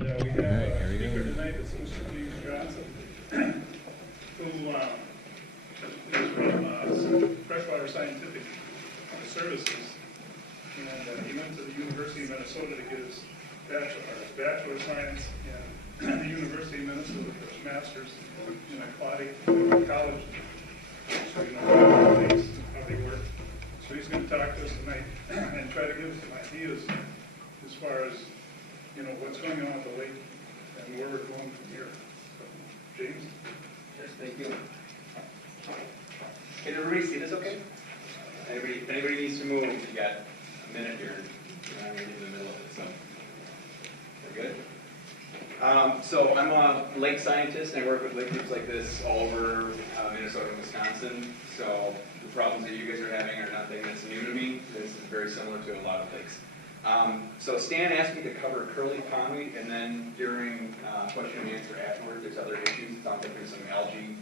And we have a speaker tonight that's Mr. James Johnson, who is from Freshwater Scientific Services. And he went to the University of Minnesota to get his Bachelor of Science, and the University of Minnesota for his Master's in Aquatic College. So you know how they work. So he's going to talk to us tonight and try to give us some ideas as far as, you know, what's going on at the lake and where we're going from here. So, James? Yes, thank you. Can everybody see this okay? If anybody needs to move, you got a minute here. I'm right in the middle of it, so we're good. So I'm a lake scientist, and I work with lake groups like this all over Minnesota and Wisconsin. So the problems that you guys are having are nothing that's new to me. This is very similar to a lot of lakes. So Stan asked me to cover Curly Leaf Pondweed, and then during question and answer afterwards, there's other issues. It sounds like there's some algae,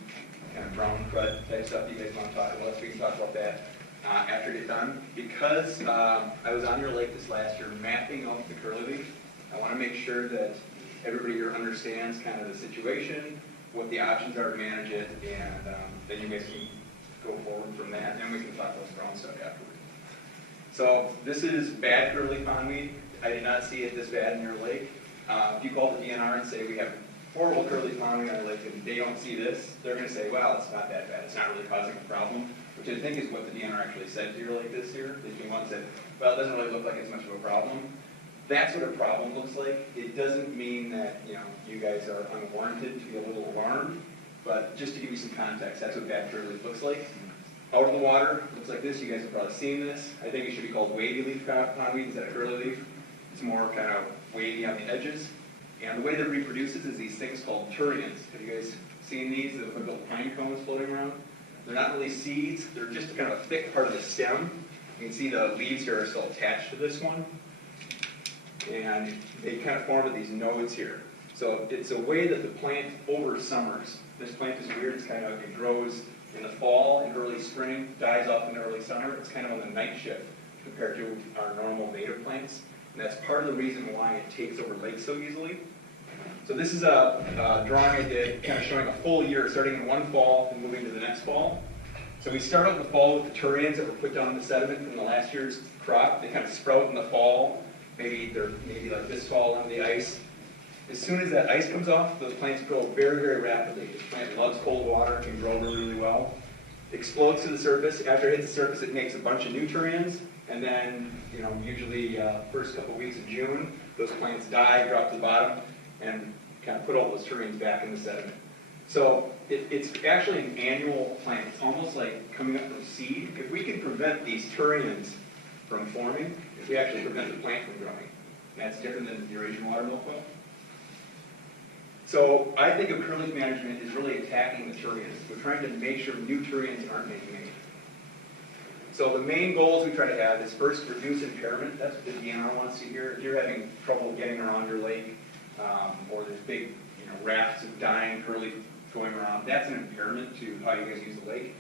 kind of brown crud type stuff you guys want to talk about. So we can talk about that after we get done. Because I was on your lake this last year mapping out the Curly Leaf, I want to make sure that everybody here understands kind of the situation, what the options are to manage it, and then you guys can go forward from that, and then we can talk about brown stuff afterwards. So this is bad Curly Leaf Pondweed. I did not see it this bad in your lake. If you call the DNR and say we have horrible Curly Leaf Pondweed on our lake and they don't see this, they're going to say, well, it's not that bad. It's not really causing a problem, which I think is what the DNR actually said to your lake this year. They came on and said, well, it doesn't really look like it's much of a problem. That's what a problem looks like. It doesn't mean that you guys are unwarranted to be a little alarmed, but just to give you some context, that's what bad Curly Leaf looks like. Out of the water, looks like this. You guys have probably seen this. I think it should be called wavy leaf pondweed instead of curly leaf. It's more kind of wavy on the edges. And the way that it reproduces is these things called turions. Have you guys seen these? They're like little pine cones floating around. They're not really seeds. They're just kind of a thick part of the stem. You can see the leaves here are still attached to this one. And they kind of form these nodes here. So it's a way that the plant over summers. This plant is weird. It's kind of, it grows in the fall and early spring, dies off in the early summer. It's kind of on the night shift compared to our normal native plants. And that's part of the reason why it takes over lakes so easily. So this is a drawing I did kind of showing a full year, starting in one fall and moving to the next fall. So we start out in the fall with the turions that were put down in the sediment from the last year's crop. They kind of sprout in the fall. Maybe they're like this tall on the ice. As soon as that ice comes off, those plants grow very, very rapidly. The plant loves cold water, can grow really, really well. Explodes to the surface. After it hits the surface, it makes a bunch of new turions, and then, usually first couple weeks of June, those plants die, drop to the bottom, and kind of put all those turions back in the sediment. So it's actually an annual plant. It's almost like coming up from seed. If we can prevent these turions from forming, if we actually prevent the plant from growing, that's different than the Eurasian water milkweed. So I think of curly leaf management is really attacking the turions. We're trying to make sure new turions aren't making any. So the main goals we try to have is first reduce impairment. That's what the DNR wants to hear. If you're having trouble getting around your lake, or there's big rafts of dying curly leaf going around, that's an impairment to how you guys use the lake.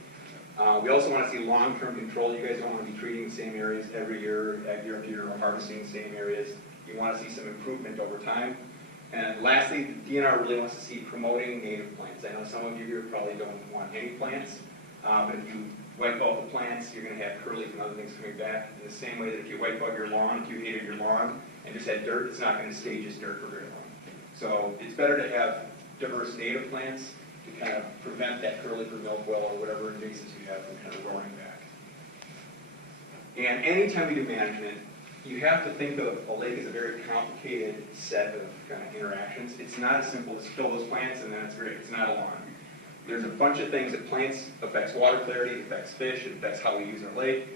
We also want to see long-term control. You guys don't want to be treating the same areas every year after year, or harvesting the same areas. You want to see some improvement over time. And lastly, the DNR really wants to see promoting native plants. I know some of you here probably don't want any plants, but if you wipe out the plants, you're going to have curly leaf and other things coming back. In the same way that if you wipe out your lawn, if you hated your lawn and just had dirt, it's not going to stay just dirt for very long. So it's better to have diverse native plants to kind of prevent that curly leaf or milkweed or whatever invasives you have from kind of growing back. And anytime we do management, you have to think of a lake as a very complicated set of kind of interactions. It's not as simple as kill those plants and then it's great. It's not a lawn. There's a bunch of things that plants affects water clarity, it affects fish, it affects how we use our lake.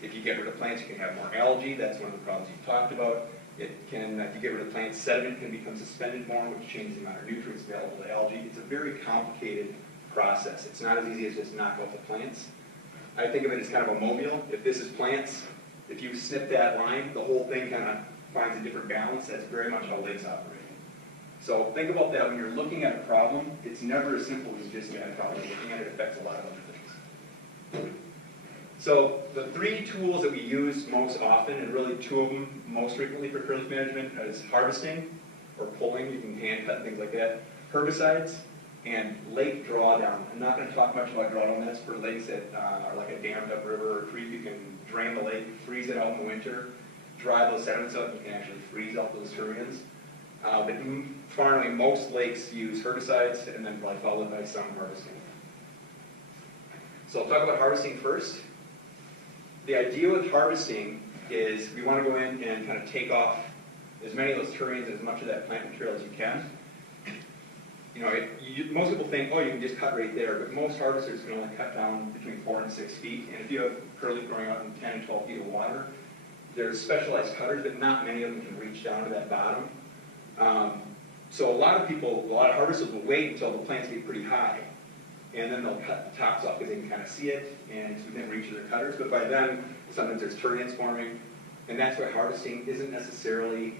If you get rid of plants, you can have more algae. That's one of the problems you talked about. It can, if you get rid of plants, sediment can become suspended more, which changes the amount of nutrients available to algae. It's a very complicated process. It's not as easy as just knock out the plants. I think of it as kind of a mobile. If this is plants, if you snip that line, the whole thing kind of finds a different balance. That's very much how lakes operate. So think about that when you're looking at a problem. It's never as simple as just that problem. Looking at it affects a lot of other things. So the three tools that we use most often, and really two of them most frequently for curly leaf management, is harvesting, or pulling. You can hand cut and things like that. Herbicides and lake drawdown. I'm not going to talk much about drawdown. That's for lakes that are like a dammed up river or creek. You can drain the lake, freeze it out in the winter, dry those sediments out, and you can actually freeze out those turions. But far and away, most lakes use herbicides and then probably followed by some harvesting. So I'll talk about harvesting first. The idea with harvesting is we want to go in and kind of take off as many of those turions and as much of that plant material as you can. You know, most people think, oh, you can just cut right there, but most harvesters can only cut down between 4 and 6 feet. And if you have curly growing out in 10 and 12 feet of water, there's specialized cutters, but not many of them can reach down to that bottom. So a lot of harvesters will wait until the plants get pretty high, and then they'll cut the tops off because they can kind of see it, and it's within reach of their cutters. But by then, sometimes there's turions forming, and that's why harvesting isn't necessarily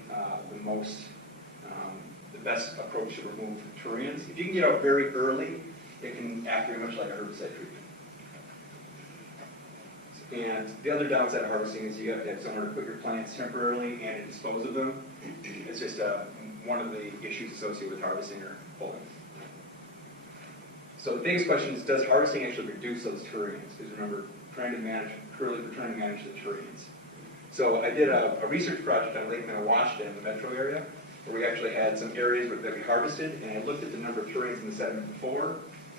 the best approach to remove turions. If you can get out very early, it can act very much like a herbicide treatment. And the other downside of harvesting is you have to have somewhere to put your plants temporarily and to dispose of them. It's just one of the issues associated with harvesting or pulling. So the biggest question is, does harvesting actually reduce those turions? Because remember, we're trying to manage the turions. So I did a research project on Lake Minnewaska in the metro area, where we actually had some areas that we harvested, and I looked at the number of turions in the sediment before,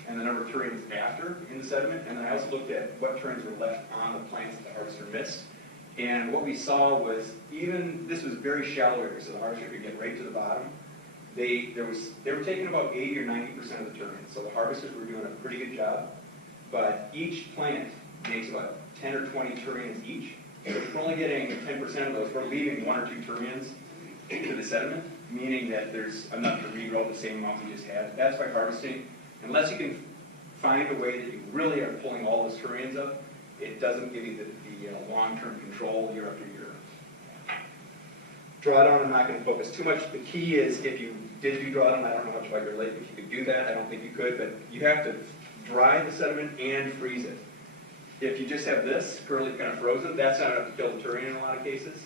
and the number of turions after in the sediment, and then I also looked at what turions were left on the plants that the harvester missed. And what we saw was, this was very shallow area, so the harvester could get right to the bottom. They were taking about 80 or 90% of the turions, so the harvesters were doing a pretty good job. But each plant makes about 10 or 20 turions each. So if we're only getting 10% of those, we're leaving 1 or 2 turions into the sediment, meaning that there's enough to regrow the same amount we just had. That's why harvesting, unless you can find a way that you really are pulling all those turions up, it doesn't give you the long-term control year after year. Drawdown, I'm not going to focus too much. The key is, if you did do drawdown, I don't know much about your lake, if you could do that, I don't think you could, but you have to dry the sediment and freeze it. If you just have this, curly kind of frozen, that's not enough to kill the turion in a lot of cases.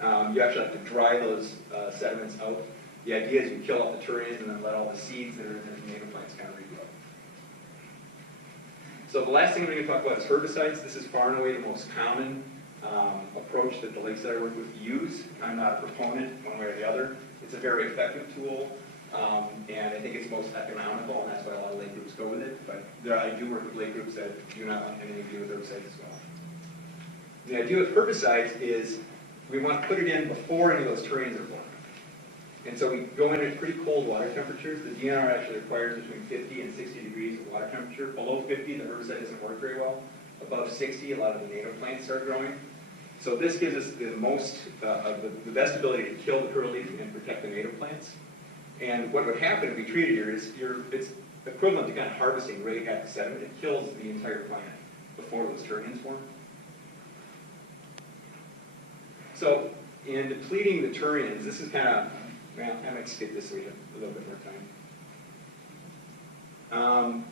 You actually have to dry those sediments out. The idea is you kill off the turions and then let all the seeds that are in there from native plants kind of regrow. So the last thing we're going to talk about is herbicides. This is far and away the most common approach that the lakes that I work with use. I'm not a proponent one way or the other. It's a very effective tool, and I think it's most economical, and that's why a lot of lake groups go with it. But I do work with lake groups that do not want anything to do with herbicides as well. The idea with herbicides is we want to put it in before any of those turions are formed. And so we go in at pretty cold water temperatures. The DNR actually requires between 50 and 60 degrees of water temperature. Below 50, the herbicide doesn't work very well. Above 60, a lot of the native plants start growing. So this gives us the best ability to kill the curly leaf and protect the native plants. And what would happen if we treat it here is it's equivalent to kind of harvesting right at the sediment. It kills the entire plant before those turions form. So in depleting the turions, this is kind of, well, I might skip this so we have a little bit more time.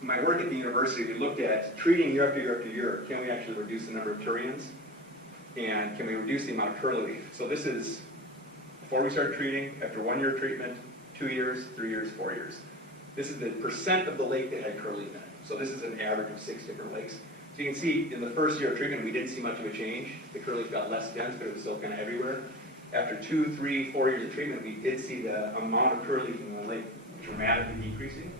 My work at the university, we looked at treating year after year after year. Can we actually reduce the number of turions? And can we reduce the amount of curly leaf? So this is before we start treating, after 1 year of treatment, 2 years, 3 years, 4 years. This is the percent of the lake that had curly leaf in it. So this is an average of 6 different lakes. So you can see in the first year of treatment, we didn't see much of a change. The curly leaf got less dense, but it was still kind of everywhere. After 2, 3, 4 years of treatment, we did see the amount of curly leaf in the lake dramatically decreasing.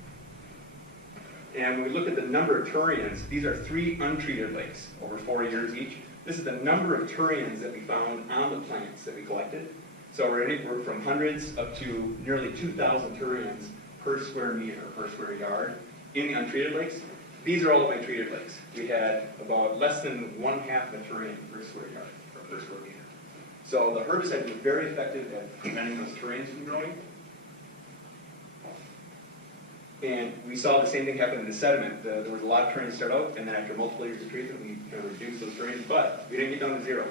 And when we look at the number of turions, these are 3 untreated lakes over 4 years each. This is the number of turions that we found on the plants that we collected. So we're anywhere from hundreds up to nearly 2,000 turions per square meter, per square yard in the untreated lakes. These are all of my treated lakes. We had about less than 1/2 of a turion per square yard, or per square meter. So the herbicide was very effective at preventing those turions from growing. And we saw the same thing happen in the sediment. There was a lot of turions start out, and then after multiple years of treatment, we kind of reduced those turions, but we didn't get down to 0.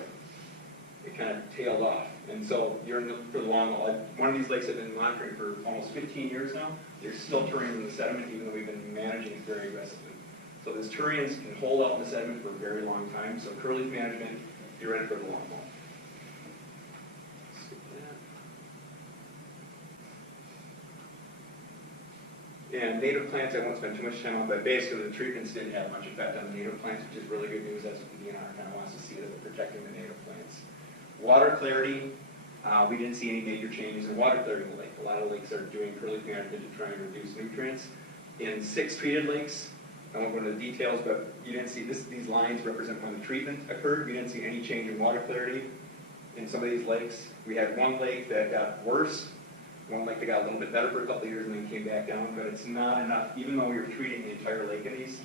It kind of tailed off. And so you're in for the long haul. One of these lakes I've been monitoring for almost 15 years now. There's still turions in the sediment, even though we've been managing it very aggressively. So those turions can hold out in the sediment for a very long time. So curly leaf management, you're in for the long haul. And native plants, I won't spend too much time on, but basically the treatments didn't have much effect on the native plants, which is really good news. That's what the DNR kind of wants to see, that they're protecting the native plants. Water clarity, we didn't see any major changes in water clarity in the lake. A lot of lakes are doing curly leaf pondweed to try and reduce nutrients. In 6 treated lakes, I won't go into the details, but you didn't see this. These lines represent when the treatment occurred. We didn't see any change in water clarity in some of these lakes. We had one lake that got worse, one lake that got a little bit better for a couple of years and then came back down, but it's not enough. Even though we were treating the entire lake in these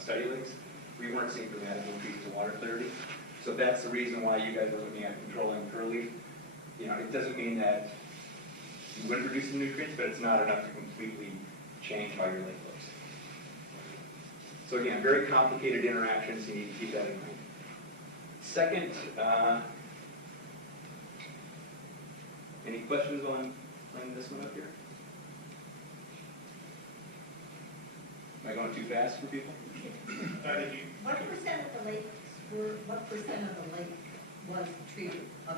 study lakes, we weren't seeing dramatic increases in water clarity. So that's the reason why you guys are looking at controlling curly. It doesn't mean that you wouldn't reduce the nutrients, but it's not enough to completely change how your lake looks. So again, very complicated interactions, you need to keep that in mind. Second, any questions while I'm playing this one up here? Am I going too fast for people? What percent of the lakes what percent of the lake was treated, of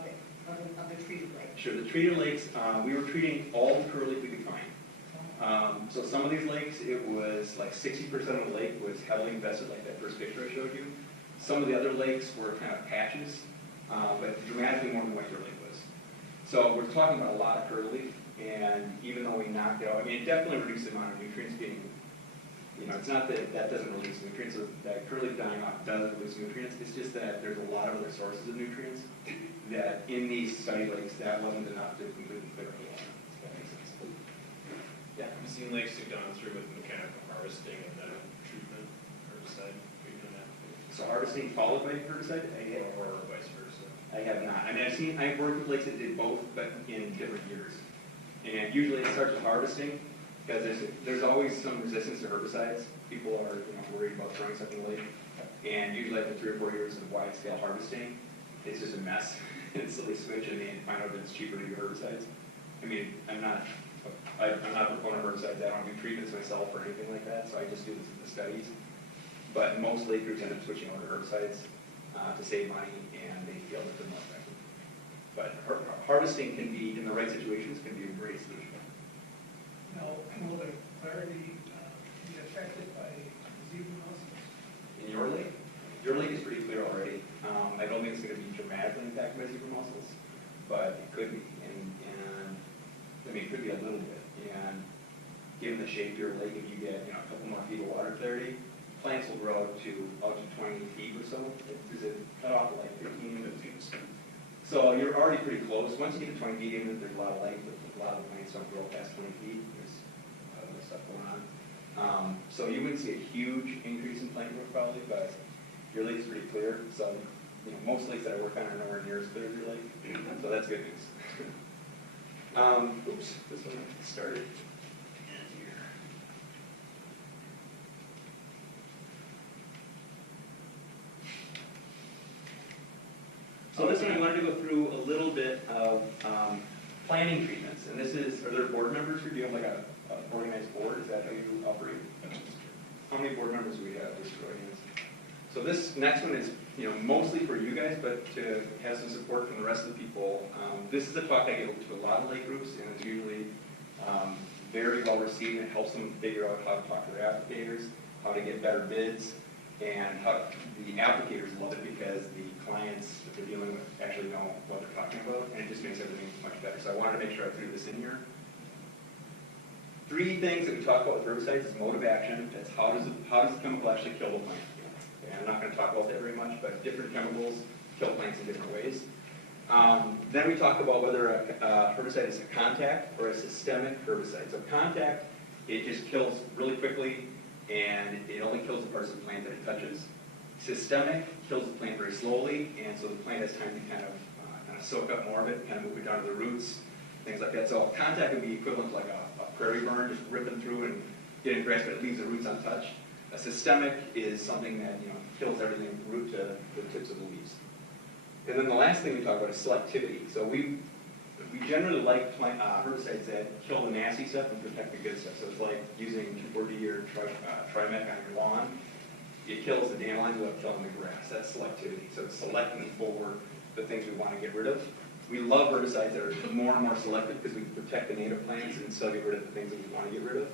the treated lake? Sure, the treated lakes, we were treating all the curly we could find. So some of these lakes, it was like 60% of the lake was heavily invested, like that first picture I showed you. Some of the other lakes were kind of patches, but dramatically more than what your lake was. So we're talking about a lot of curly, and even though we knocked it out, it definitely reduced the amount of nutrients being, it's not that that doesn't release nutrients, or that curly dying off does release nutrients, it's just that there's a lot of other sources of nutrients that in these study lakes, that wasn't enough to completely clear up the water. Does that make sense? Yeah. I've seen lakes who've gone through with mechanical harvesting and then treatment, herbicide treatment after. So harvesting followed by herbicide? Or vice versa. I have not. I've worked with lakes that did both, but in different years. And usually it starts with harvesting, because there's always some resistance to herbicides. People are worried about throwing something in the lake. And usually after 3 or 4 years of wide-scale harvesting, it's just a mess. And so they switch and they find out that it's cheaper to do herbicides. I'm not a proponent of herbicides. I don't do treatments myself or anything like that, so I just do this in the studies. But most lake groups end up switching over to herbicides to save money, and they feel that they're more effective. But harvesting can be, in the right situations, can be a great solution. Now, will the clarity be affected by zebra mussels? In your lake? Your lake is pretty clear already. I don't think it's going to be dramatically impacted by zebra mussels, but it could be. And it could be a little bit. And given the shape of your lake, if you get a couple more feet of water clarity, plants will grow out to 20 feet or so. Is it cut off at like 15? So you're already pretty close. Once you get to 20 feet, even if there's a lot of length, a lot of the plants don't grow past 20 feet. There's other stuff going on. So you wouldn't see a huge increase in plant growth probably, but your lake is pretty clear. So most lakes that I work on are nowhere near as clear as your lake. So that's good news. Oops, this one started. So this one I wanted to go through a little bit of planting treatments, and this is, are there board members, or do you have like a organized board? Is that how you operate? How many board members do we have? Just show hands. So this next one is mostly for you guys, but to have some support from the rest of the people. This is a talk I give to a lot of lake groups, and it's usually very well received, and it helps them figure out how to talk to their applicators, how to get better bids, and how the applicators love it because the clients that they're dealing with actually know what they're talking about, and it just makes everything much better. So I wanted to make sure I threw this in here. 3 things that we talk about with herbicides is mode of action. That's how does the chemical actually kill the plant? Okay, I'm not going to talk about that very much, but different chemicals kill plants in different ways. Then we talk about whether a herbicide is a contact or a systemic herbicide. So contact, it just kills really quickly, and it only kills the parts of the plant that it touches. Systemic kills the plant very slowly, and so the plant has time to kind of soak up more of it, kind of move it down to the roots, things like that. So contact would be equivalent to like a prairie burn, just ripping through and getting grass, but it leaves the roots untouched. A systemic is something that kills everything from root to the tips of the leaves. And then the last thing we talk about is selectivity. So we generally like herbicides that kill the nasty stuff and protect the good stuff. So it's like using 2,4-D or Trimec on your lawn. It kills the dandelions without killing the grass. That's selectivity. So it's selecting for the things we want to get rid of. We love herbicides that are more and more selective because we can protect the native plants and still get rid of the things that we want to get rid of.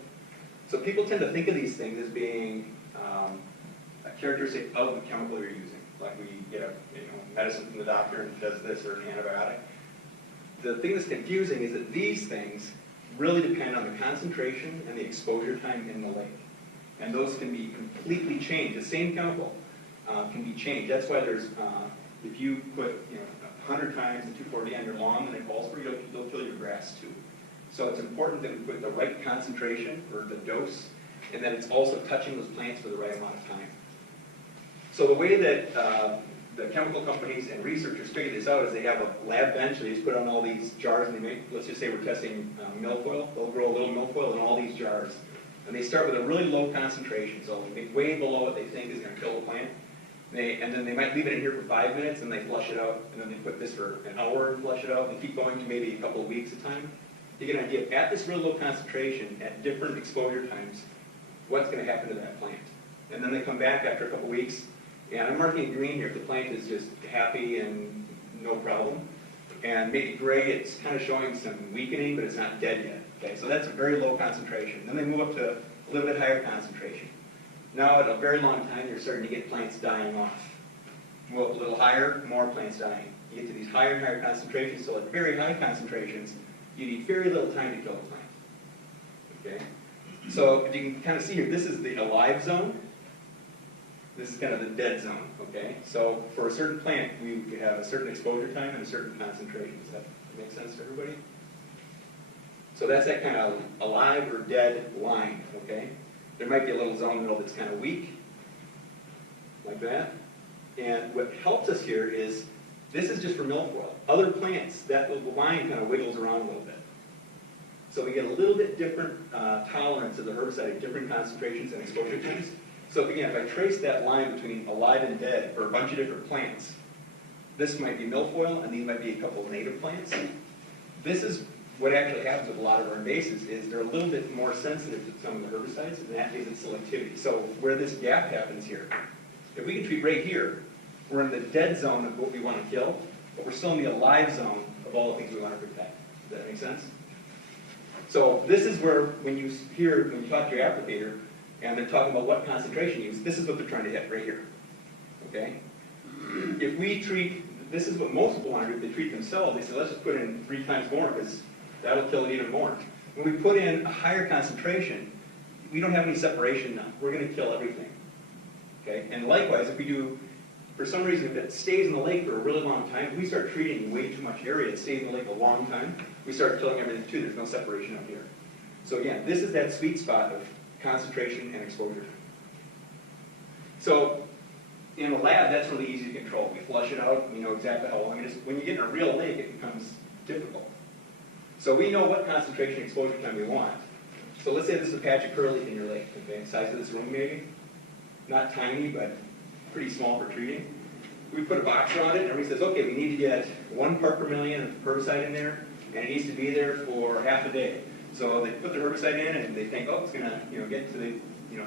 So people tend to think of these things as being a characteristic of the chemical you're using. Like we get a medicine from the doctor and it does this, or an antibiotic. The thing that's confusing is that these things really depend on the concentration and the exposure time in the lake. And those can be completely changed. The same chemical can be changed. That's why there's, if you put 100 times the 2,4-D on your lawn and it falls for you, you'll kill your grass too. So it's important that we put the right concentration or the dose, and that it's also touching those plants for the right amount of time. So the way that the chemical companies and researchers figure this out is they have a lab bench, they just put on all these jars and they make, let's just say we're testing milfoil, they'll grow a little milfoil in all these jars. And they start with a really low concentration, so way below what they think is going to kill the plant. And then they might leave it in here for 5 minutes and they flush it out, and then they put this for an hour and flush it out, and they keep going to maybe a couple of weeks at a time. You get an idea, at this really low concentration, at different exposure times, what's going to happen to that plant. And then they come back after a couple of weeks, and I'm marking in green here if the plant is just happy and no problem. And maybe gray, it's kind of showing some weakening, but it's not dead yet. Okay, so that's a very low concentration. Then they move up to a little bit higher concentration. Now at a very long time, you're starting to get plants dying off. Move up a little higher, more plants dying. You get to these higher and higher concentrations, so at very high concentrations, you need very little time to kill a plant. Okay? So if you can kind of see here, this is the alive zone. This is kind of the dead zone, okay? So for a certain plant, we have a certain exposure time and a certain concentration. Does that make sense to everybody? So that's that kind of alive or dead line, okay? There might be a little zone in the middle that's kind of weak, like that. And what helps us here is, this is just for milfoil. Other plants, that little line kind of wiggles around a little bit. So we get a little bit different tolerance of the herbicide at different concentrations and exposure times. So again, if I trace that line between alive and dead for a bunch of different plants, this might be milfoil, and these might be a couple of native plants. This is what actually happens with a lot of our invasives, is they're a little bit more sensitive to some of the herbicides, and that is its selectivity. So where this gap happens here, if we can treat right here, we're in the dead zone of what we want to kill, but we're still in the alive zone of all the things we want to protect. Does that make sense? So this is where, when you talk to your applicator, and they're talking about what concentration use, this is what they're trying to hit right here. Okay? If we treat, this is what most people want to do. If they treat themselves, they say, let's just put in 3 times more, because that'll kill it even more. When we put in a higher concentration, we don't have any separation now. We're going to kill everything. Okay? And likewise, if we do, for some reason, if it stays in the lake for a really long time, if we start treating way too much area, it stays in the lake a long time, we start killing everything too. There's no separation up here. So again, this is that sweet spot of concentration and exposure. So in a lab, that's really easy to control. We flush it out, we know exactly how long it is. When you get in a real lake, it becomes difficult. So we know what concentration and exposure time we want. So let's say this is a patch of curly leaf in your lake, okay? Size of this room maybe. Not tiny, but pretty small for treating. We put a box around it, and everybody says, okay, we need to get 1 part per million of herbicide in there, and it needs to be there for half a day. So they put the herbicide in, and they think, oh, it's going to get to the,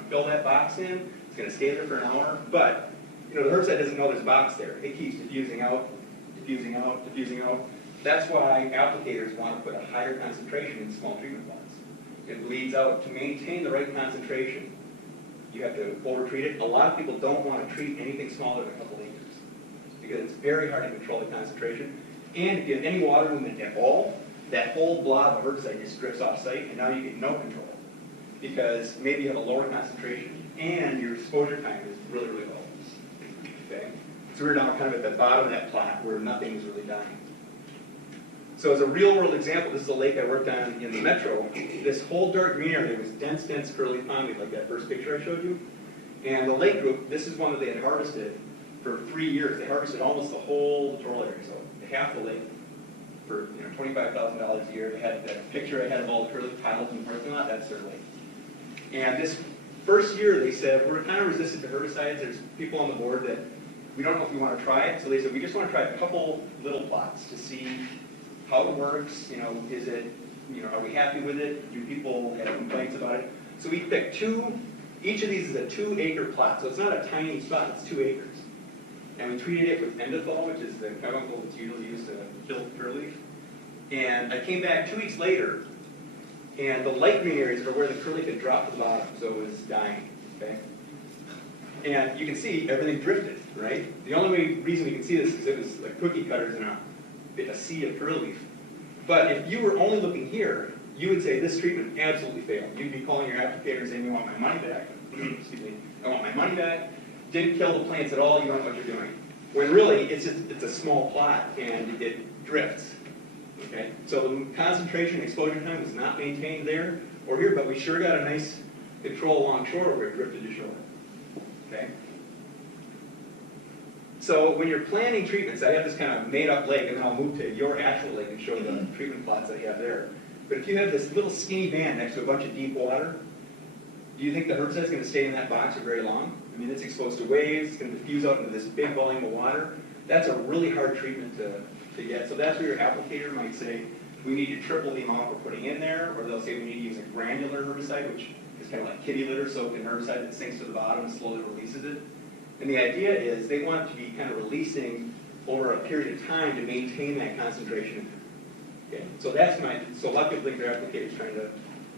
fill that box in. It's going to stay there for an hour. But the herbicide doesn't know there's a box there. It keeps diffusing out, diffusing out, diffusing out. That's why applicators want to put a higher concentration in small treatment ponds. It bleeds out. To maintain the right concentration, you have to over-treat it. A lot of people don't want to treat anything smaller than a couple acres because it's very hard to control the concentration. And if you have any water movement at all, that whole blob of herbicide just drifts off site, and now you get no control because maybe you have a lower concentration and your exposure time is really, really low. Okay? So we're now kind of at the bottom of that plot where nothing is really dying. So as a real-world example, this is a lake I worked on in the metro. This whole dark green area was dense, Curly Leaf Pondweed, like that first picture I showed you. And the lake group, this is one that they had harvested for 3 years. They harvested almost the whole littoral area, so half the lake, for $25,000 a year. They had that picture I had of all the curly pilots in the parking lot. That's their lake. And this first year, they said, we're kind of resistant to herbicides. There's people on the board that we don't know if we want to try it. So they said, we just want to try a couple little plots to see how it works. Is it, are we happy with it? Do people have complaints about it? So we picked 2. Each of these is a 2-acre plot. So it's not a tiny spot. It's 2 acres. And we treated it with endethol, which is the chemical that's usually used to killed curly leaf. And I came back 2 weeks later, and the light green areas are where the curly leaf had dropped to the bottom, so it was dying, okay? And you can see everything drifted, right? The only reason we can see this is it was like cookie cutters in a sea of curly leaf. But if you were only looking here, you would say this treatment absolutely failed. You'd be calling your applicator and saying, we want my money back. Excuse me, I want my money back. Didn't kill the plants at all, you don't know what you're doing. When really, it's a small plot and it drifts. Okay? So the concentration exposure time is not maintained there or here, but we sure got a nice control along shore where it drifted to shore. Okay? So when you're planning treatments, I have this kind of made-up lake, and then I'll move to your actual lake and show the treatment plots that I have there. But if you have this little skinny band next to a bunch of deep water, do you think the herbicide is going to stay in that box for very long? I mean, it's exposed to waves, it's going to diffuse out into this big volume of water. That's a really hard treatment to get. So that's where your applicator might say, we need to triple the amount we're putting in there, or they'll say we need to use a granular herbicide, which is kind of like kitty litter soaked in herbicide that sinks to the bottom and slowly releases it. And the idea is they want it to be kind of releasing over a period of time to maintain that concentration. Okay, so that's my selectively their applicator is trying to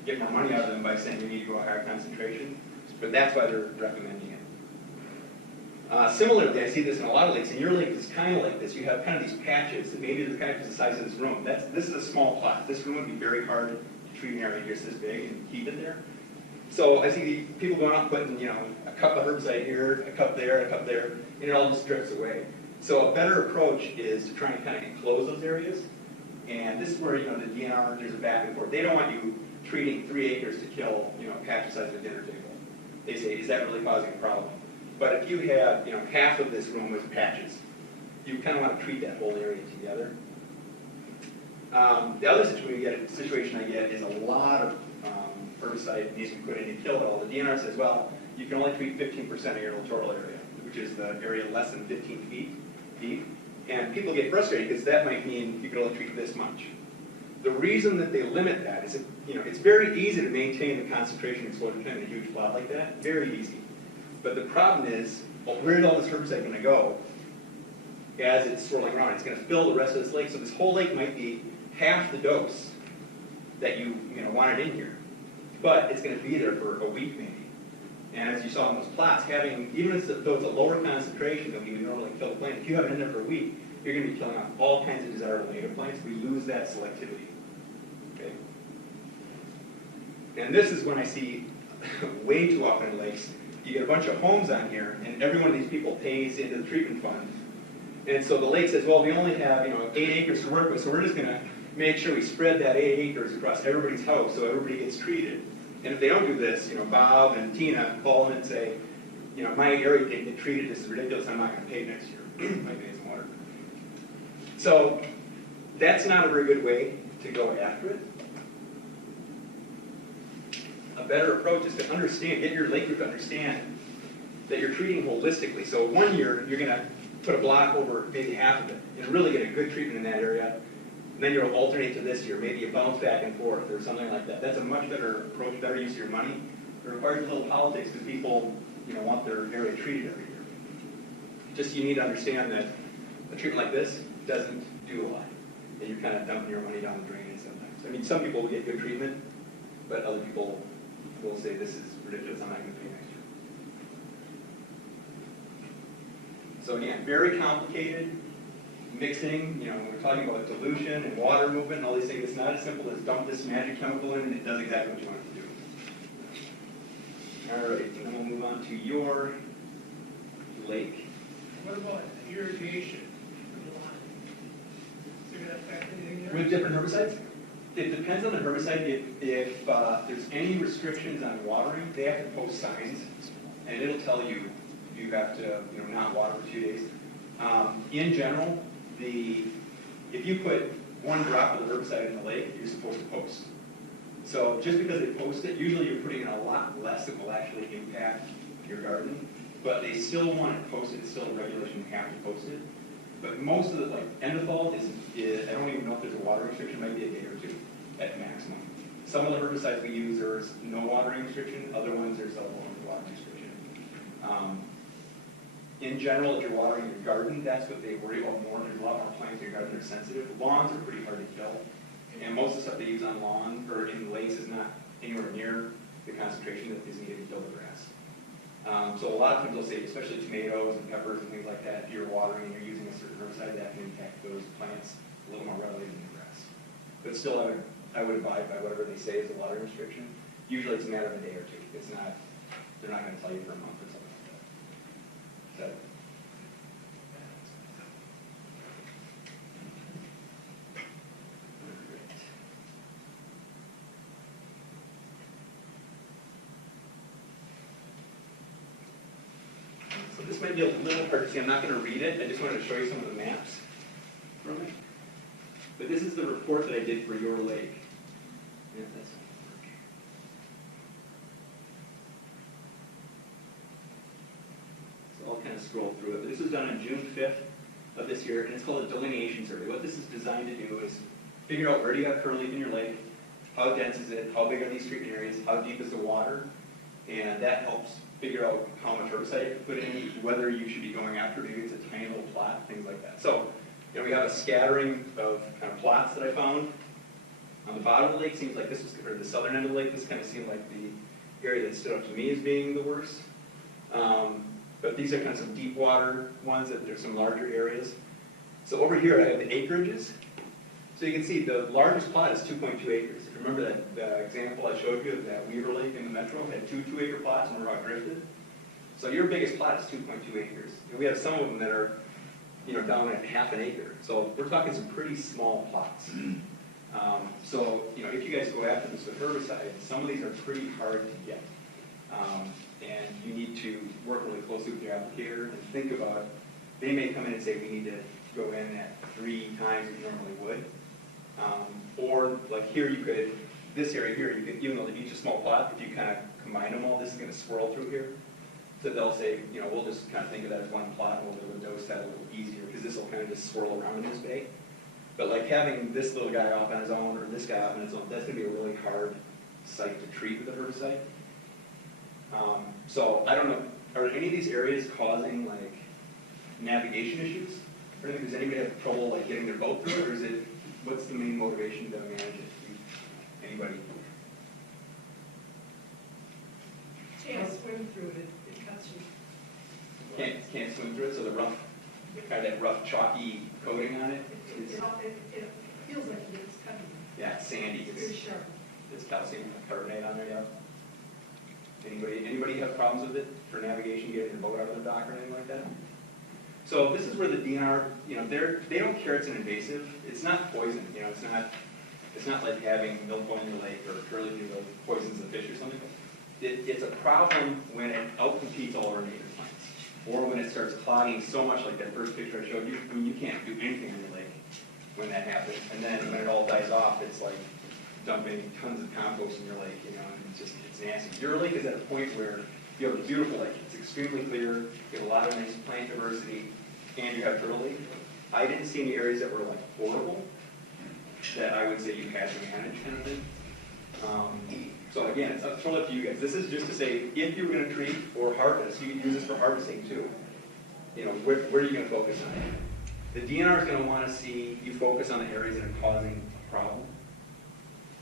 get more money out of them by saying we need to go a higher concentration, but that's why they're recommending it. Similarly, I see this in a lot of lakes, and your lake is kind of like this. You have kind of these patches that maybe they're kind of the size of this room. This is a small plot. This room would be very hard to treat an area just this big and keep it there. So I see people going out and putting, you know, a cup of herbicide here, a cup there, and it all just drifts away. So a better approach is to try and kind of enclose those areas. And this is where, you know, the DNR, there's a back and forth. They don't want you treating 3 acres to kill, you know, patch the size of a dinner table. They say, is that really causing a problem? But if you have, you know, half of this room with patches, you kind of want to treat that whole area together. The other situation I get is a lot of herbicide needs to be put in to kill it all. The DNR says, well, you can only treat 15% of your littoral area, which is the area less than 15 feet deep. And people get frustrated because that might mean you can only treat this much. The reason that they limit that is, you know, it's very easy to maintain the concentration exposure time in a huge plot like that, very easy. But the problem is, well, where is all this herbicide going to go as it's swirling around? It's going to fill the rest of this lake, so this whole lake might be half the dose that you wanted in here. But it's going to be there for a week maybe. And as you saw in those plots, having, even though it's a lower concentration than we would normally kill a plant, if you have it in there for a week, you're going to be killing off all kinds of desirable native plants. We lose that selectivity. Okay? And this is when I see way too often in lakes, you get a bunch of homes on here, and every one of these people pays into the treatment fund. And so the lake says, well, we only have 8 acres to work with, so we're just going to make sure we spread that 8 acres across everybody's house so everybody gets treated. And if they don't do this, Bob and Tina call them and say, my area didn't get treated, this is ridiculous, I'm not going to pay next year. My pay some water. So that's not a very good way to go after it. A better approach is to understand, get your lake group to understand that you're treating holistically. So 1 year, you're going to put a block over maybe half of it and really get a good treatment in that area. And then you'll alternate to this year, maybe you bounce back and forth or something like that. That's a much better approach, better use of your money. It requires a little politics because people want their area treated every year. Just you need to understand that a treatment like this doesn't do a lot. And you're kind of dumping your money down the drain sometimes. I mean, some people will get good treatment, but other people will say, this is ridiculous, I'm not going to pay next year. So again, very complicated. Mixing, we're talking about dilution and water movement and all these things. It's not as simple as dump this magic chemical in and it does exactly what you want it to do. All right, and then we'll move on to your lake. What about irrigation? Is there that factor in there? With different herbicides? It depends on the herbicide. If there's any restrictions on watering, they have to post signs, and it'll tell you you have to not water for 2 days. In general, if you put 1 drop of the herbicide in the lake, you're supposed to post. So just because they post it, usually you're putting in a lot less that will actually impact your garden. But they still want it posted. It's still a regulation, you have to post it. But most of the, endothol is I don't even know if there's a water restriction, maybe a day or 2 at maximum. Some of the herbicides we use, there's no watering restriction. Other ones, there's a water restriction. In general, if you're watering your garden, that's what they worry about more. There's a lot more plants in your garden that are sensitive. Lawns are pretty hard to kill. And most of the stuff they use on lawn or in lakes is not anywhere near the concentration that is needed to kill the grass. So a lot of times they'll say, especially tomatoes and peppers and things like that, if you're watering and you're using a certain herbicide, that can impact those plants a little more readily than the grass. But still, I would abide by whatever they say is a watering restriction. Usually it's a matter of a day or two. It's not, they're not going to tell you for a month or something like that. So, so this might be a little hard to see. I'm not going to read it. I just wanted to show you some of the maps from it. But this is the report that I did for your lake. Yeah, that's not gonna work. So I'll kind of scroll through it. But this was done on June 5th of this year, and it's called a delineation survey. What this is designed to do is figure out where do you have curly leaf in your lake, how dense is it, how big are these treatment areas, how deep is the water, and that helps figure out how much herbicide you can put in, whether you should be going after, maybe it's a tiny little plot, things like that. So, you know, we have a scattering of kind of plots that I found. On the bottom of the lake seems like this was, or the southern end of the lake, this kind of seemed like the area that stood out to me as being the worst. But these are kind of some deep water ones, that there's some larger areas. So over here I have the acreages. So you can see the largest plot is 2.2 acres. If you remember that example I showed you of that Weaver Lake in the metro, had two 2-acre plots and were all drifted. So your biggest plot is 2.2 acres. And we have some of them that are, you know, down at ½ an acre. So we're talking some pretty small plots. So, you know, if you guys go after this with herbicides, some of these are pretty hard to get. And you need to work really closely with your applicator and think about, they may come in and say, we need to go in at 3 times what you normally would. Or like here you could, this area here, you could, even though each is a small plot, if you kind of combine them all, this is going to swirl through here. So they'll say, you know, we'll just kind of think of that as one plot and we'll be able to dose that a little easier because this will kind of just swirl around in this bay. But like having this little guy off on his own or this guy off on his own, that's going to be a really hard site to treat with a herbicide. So I don't know, are any of these areas causing like navigation issues? Or does anybody have trouble like getting their boat through it, or is it, what's the main motivation to manage it? Anybody? Can't swim through it, it cuts you. Can't swim through it, so the rough, kind of that rough chalky coating on it? It feels like it's cutting you. Yeah, it's sandy. It's very sharp. There's calcium carbonate on there, yeah. Anybody have problems with it for navigation, getting the boat out of the dock or anything like that? So this is where the DNR, you know, they don't care it's an invasive. It's not poison, you know, it's not like having milfoil in your lake or curly leaf poisons the fish or something. It's a problem when it outcompetes all our native plants, or when it starts clogging so much, like that first picture I showed you. I mean, you can't do anything in your lake when that happens. And then when it all dies off, it's like dumping tons of compost in your lake, you know, and it's nasty. Your lake is at a point where you have a beautiful lake. It's extremely clear. You have a lot of nice plant diversity, and you have turtle leaf. I didn't see any areas that were like horrible that I would say you had to manage kind of thing. So again, it's totally up to you guys. This is just to say, if you were going to treat or harvest, you can use this for harvesting too. You know, where are you going to focus on? The DNR is going to want to see you focus on the areas that are causing a problem.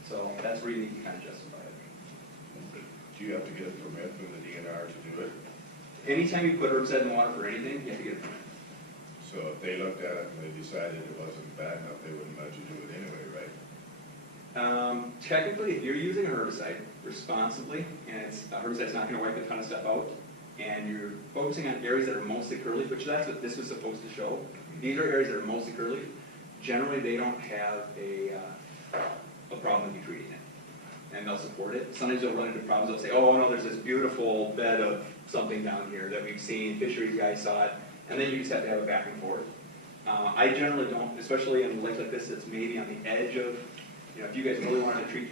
So that's where you need to kind of justify it. Do you have to get a permit from the DNR to do it? Anytime you put herbicide in the water for anything, you have to get a permit. So if they looked at it and they decided it wasn't bad enough, they wouldn't let you do it anyway, right? Technically, if you're using a herbicide responsibly, and it's a herbicide that's not going to wipe a ton of stuff out, and you're focusing on areas that are mostly curly, which that's what this was supposed to show. These are areas that are mostly curly. Generally, they don't have a problem with you treating it, and they'll support it. Sometimes they'll run into problems. They'll say, oh, no, there's this beautiful bed of something down here that we've seen, fisheries guys saw it, and then you just have to have a back and forth. I generally don't, especially in a lake like this that's maybe on the edge of, you know, if you guys really wanted to treat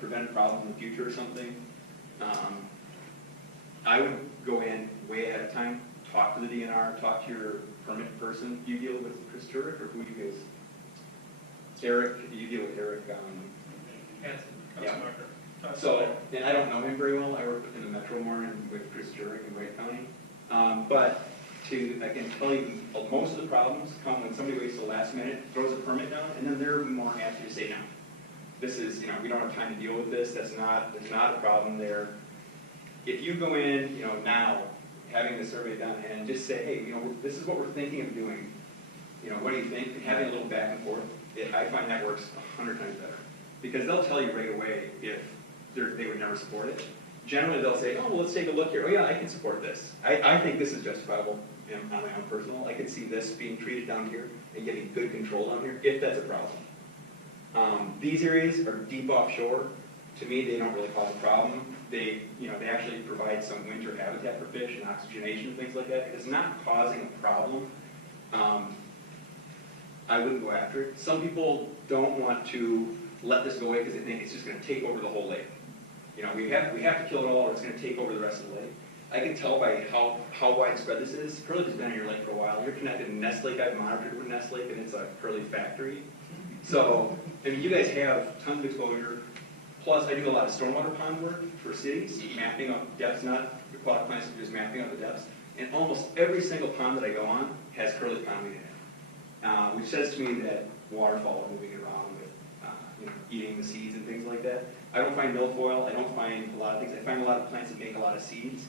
prevent a problem in the future or something, I would go in way ahead of time, talk to the DNR, talk to your permit person. You deal with Chris Turek, or who you guys? Eric, you deal with Eric. Yeah. So, and I don't know him very well. I work in the Metro more and with Chris Turek in Wright County. But I can tell you, most of the problems come when somebody waits till the last minute, throws a permit down, and then they're more apt to say no. This is, we don't have time to deal with this, there's not a problem there. If you go in, now, having the survey done, and just say, hey, this is what we're thinking of doing, what do you think? And having a little back and forth, I find that works 100 times better. Because they'll tell you right away if they would never support it. Generally, they'll say, oh, well, let's take a look here. Oh, yeah, I can support this. I think this is justifiable on my own personal. I could see this being treated down here and getting good control down here, if that's a problem. These areas are deep offshore. To me, they don't really cause a problem. They actually provide some winter habitat for fish and oxygenation and things like that. It's not causing a problem. I wouldn't go after it. Some people don't want to let this go away because they think it's just going to take over the whole lake. We have to kill it all or it's going to take over the rest of the lake. I can tell by how widespread this is. Curly has been in your lake for a while. You're connected to Nest Lake. I've monitored with Nest Lake, and it's a Curly factory. So, you guys have tons of exposure. Plus, I do a lot of stormwater pond work for cities, mapping out depths, not aquatic plants, just mapping out the depths. And almost every single pond that I go on has Curly pondweed in it, which says to me that waterfowl are moving around with, eating the seeds and things like that. I don't find milfoil. I don't find a lot of things. I find a lot of plants that make a lot of seeds.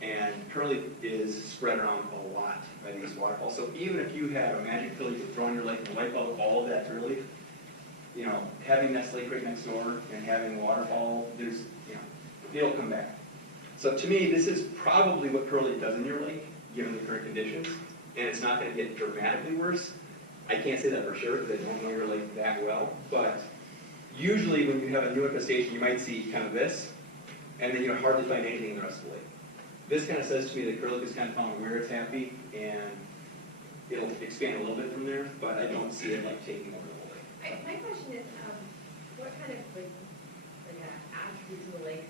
And Curly is spread around a lot by these waterfalls. So even if you had a magic pill you could throw in your lake and wipe out all of that Curly, having Nest Lake right next door and having waterfall, it'll come back. So to me, this is probably what Curly does in your lake, given the current conditions, and it's not going to get dramatically worse. I can't say that for sure because I don't know your lake that well, but usually when you have a new infestation, you might see kind of this, and then you hardly find anything in the rest of the lake. This kind of says to me that Curly is kind of found where it's happy, and it'll expand a little bit from there, but I don't see it like taking over the whole lake. My question is, what kind of attributes of the lake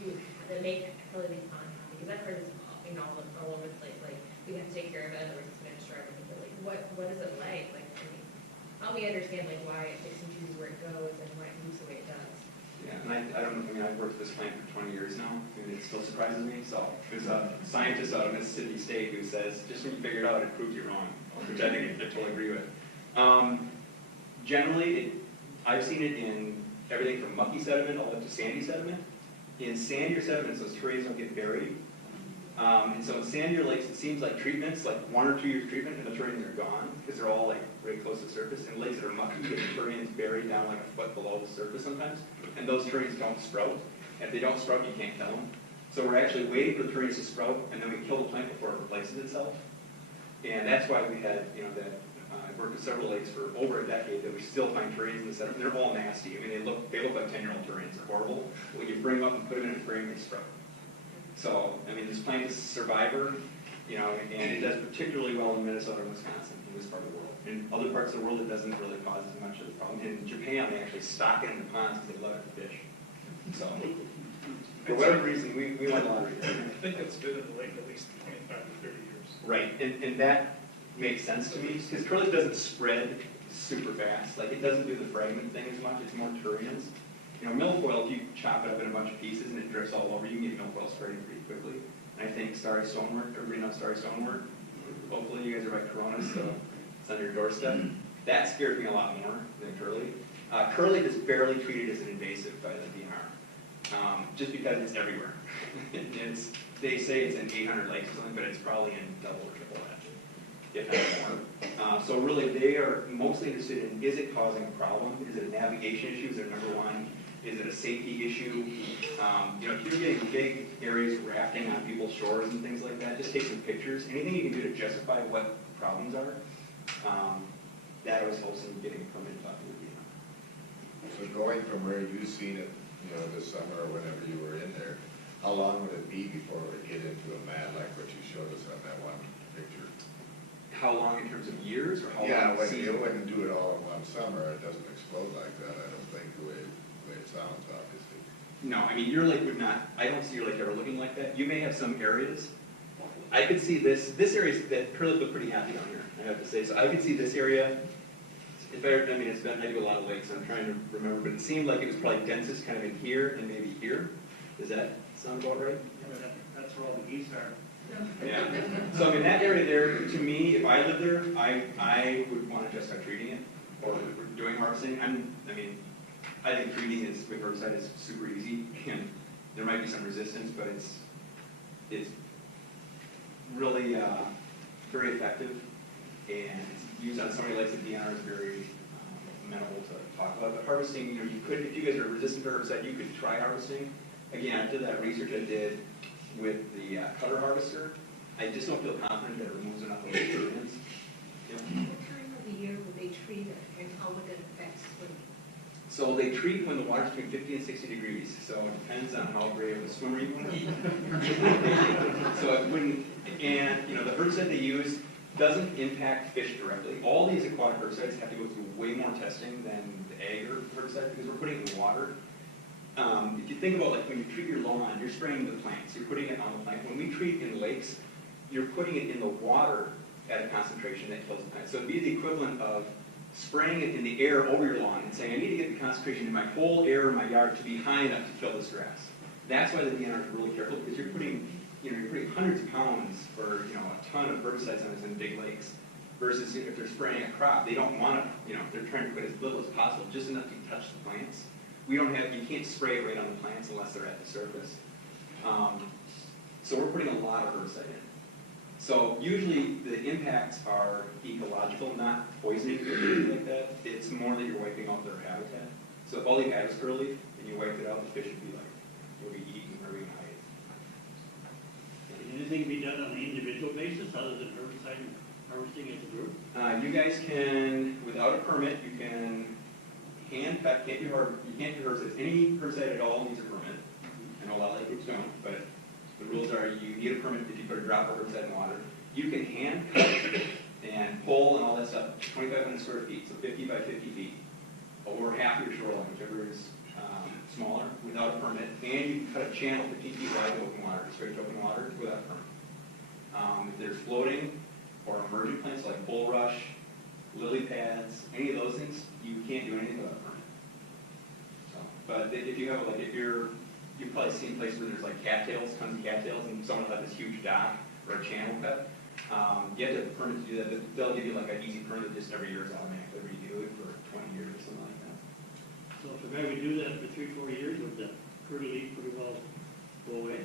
do that make Curly Leaf Pond happy? Because I've heard this all over the place. Like we have to take care of it, otherwise it's going to destroy everything. But what is it like? Help me understand why it picks and chooses where it goes and why it moves the way it does. Yeah, and I don't know. I've worked at this plant for 20 years now, and it still surprises me. So there's a scientist out of Mississippi State who says, just when you figure it out, it proves you wrong, which I think I totally agree with. Generally, I've seen it in everything from mucky sediment all up to sandy sediment. In sandier sediments, those terrains don't get buried. And so in sandier lakes, it seems like treatments, like 1 or 2 years treatment, and the terrains are gone because they're all very close to the surface. And lakes that are mucky, get the terrains buried down like a foot below the surface sometimes. And those terrains don't sprout. And if they don't sprout, you can't kill them. So we're actually waiting for the terrains to sprout, and then we kill the plant before it replaces itself. And that's why we had, I've worked with several lakes for over a decade that we still find terrains in the sediment. They're all nasty. They look like 10-year-old terrains. They're horrible. When you bring them up and put them in a frame, they sprout. So, this plant is a survivor, and it does particularly well in Minnesota and Wisconsin, in this part of the world. In other parts of the world, it doesn't really cause as much of a problem. In Japan, they actually stock it in the ponds because they love it to fish. So, for whatever reason, we went a lot of research. I think it's been in the lake at least 25 to 30 years. Right, and that makes sense to me, because Curly doesn't spread super fast. Like, it doesn't do the fragment thing as much, it's more terrains. Milfoil, if you chop it up in a bunch of pieces and it drifts all over, you can get milfoil spreading pretty quickly. And I think starry stonework, everybody knows starry stonework. Hopefully you guys are by Corona, so it's on your doorstep. That scares me a lot more than Curly. Curly is barely treated as an invasive by the DNR, just because it's everywhere. They say it's in 800 lakes or something, but it's probably in double or triple that, if not more. So really, they are mostly interested in, is it causing a problem? Is it a navigation issue? Is it number one? Is it a safety issue? If you're getting big areas of rafting on people's shores and things like that, just take some pictures. Anything you can do to justify what problems are, that always helps in getting a permit to the DNR. So going from where you've seen it, this summer or whenever you were in there, how long would it be before it would get into a mat like what you showed us on that one picture? How long in terms of years or how Yeah, long? when you wouldn't do it all in one summer, it doesn't explode like that, I don't think, the way it sounds, obviously. No, your lake would not, I don't see your lake ever looking like that. You may have some areas. I could see this area that Curly looked pretty happy on here, I have to say. So I could see this area. I do a lot of lakes, I'm trying to remember, but it seemed like it was probably densest kind of in here and maybe here. Does that sound about right? That's where all the geese are. Yeah, so I mean, that area there, to me, if I lived there, I would want to just start treating it, or doing harvesting. I think treating is, with herbicide is super easy, and there might be some resistance, but it's really very effective, and it's used on so many lakes that DNR is very amenable to talk about. But harvesting, you know, you could, if you guys are resistant to herbicide, you could try harvesting. Again, I did that research I did with the cutter harvester. I just don't feel confident that it removes enough of the nutrients. What time of the year would they treat it, and how would it affect swimming? So they treat when the water's between 50 and 60 degrees, so it depends on how brave of a swimmer you want to be. So it wouldn't, and you know, the herbicide they use doesn't impact fish directly. All these aquatic herbicides have to go through way more testing than the ag herbicide because we're putting it in the water. If you think about like when you treat your lawn, you're spraying the plants, you're putting it on the plant. When we treat in lakes, you're putting it in the water at a concentration that kills the plant. So it'd be the equivalent of spraying it in the air over your lawn and saying, I need to get the concentration in my whole air in my yard to be high enough to kill this grass. That's why the DNR is really careful, because you're putting hundreds of pounds or a ton of herbicides on this in big lakes. Versus if they're spraying a crop, they don't want to, they're trying to put as little as possible, just enough to touch the plants. You can't spray it right on the plants unless they're at the surface. So we're putting a lot of herbicide in. So usually the impacts are ecological, not poisoning or anything like that. It's more that you're wiping out their habitat. So if all you had was curly leaf and you wiped it out, the fish would be like, you'll be eating where we can hide. Can anything be done on an individual basis other than herbicide and harvesting as a group? You guys can, without a permit, you can hand cut, you can't do herbicides. Any herbicide at all needs a permit. I know a lot of lake groups don't, but the rules are you need a permit if you put a drop of herbicide in water. You can hand cut and pull and all that stuff, 2,500 square feet, so 50 by 50 feet, over half your shoreline, whichever is smaller, without a permit. And you can cut a channel 15 feet wide to open water, straight to open water, without a permit. If there's floating or emergent plants like bulrush, lily pads, any of those things, you can't do anything without a permit. So, but if you have you've probably seen places where there's like cattails, tons of cattails, and someone will have this huge dock or a channel cut. You have to have a permit to do that, but they'll give you like an easy permit just every year is automatically redo it for 20 years or something like that. So if a guy would do that for 3-4 years, would the curly leaf pretty well go away?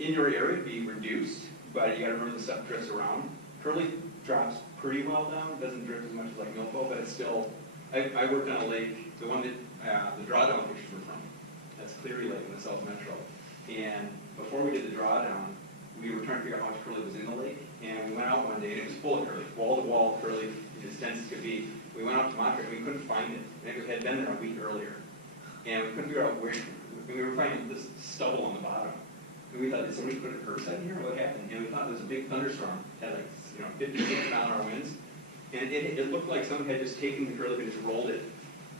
In your area, it'd be reduced, but you got to remember the stuff drifts around. Curly drops pretty well down, doesn't drift as much as like milfoil, but it's still. I worked on a lake, the one that the drawdown pictures were from. That's Cleary Lake in the South Metro. And before we did the drawdown, we were trying to figure out how much curly was in the lake. And we went out one day and it was full of curly, wall to wall curly, as dense as could be. We went out to monitor it and we couldn't find it. And it had been there a week earlier. And we couldn't figure out where. We were finding this stubble on the bottom. And we thought, did somebody put a herbicide in here? What happened? And we thought there was a big thunderstorm, had like 50, 60-mile-an-hour winds. And it looked like someone had just taken the curly leaf and just rolled it.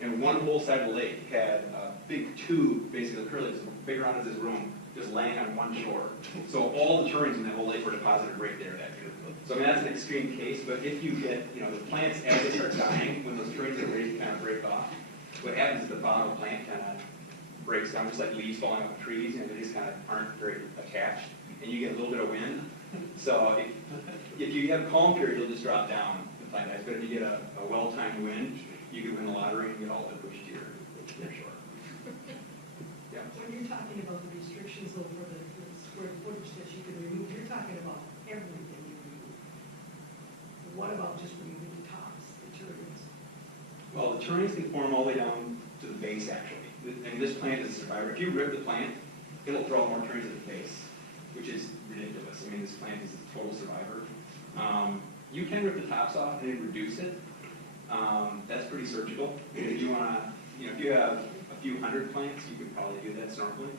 And one whole side of the lake had a big tube, basically the curly leaf, as big around as this room, just laying on one shore. So all the turns in that whole lake were deposited right there that year. So I mean, that's an extreme case, but if you get, the plants as they start dying, when those turns are ready to kind of break off, what happens is the bottom of the plant kind of breaks down, just like leaves falling off of trees, they just kind of aren't very attached, and you get a little bit of wind. So if you have a calm period, you'll just drop down the plant guys, but if you get a well-timed wind, you could win the lottery and get all the pushed to your shore. Yeah. When you're talking about the restrictions over the square footage that you can remove, you're talking about everything you remove. What about just removing the tops, the turnings? Well, the turnings can form all the way down to the base, actually. And this plant is a survivor. If you rip the plant, it'll throw out more turnings at the base, which is ridiculous. I mean, this plant is a total survivor. You can rip the tops off and then reduce it. That's pretty surgical. If you want to, if you have a few hundred plants, you could probably do that snorkeling.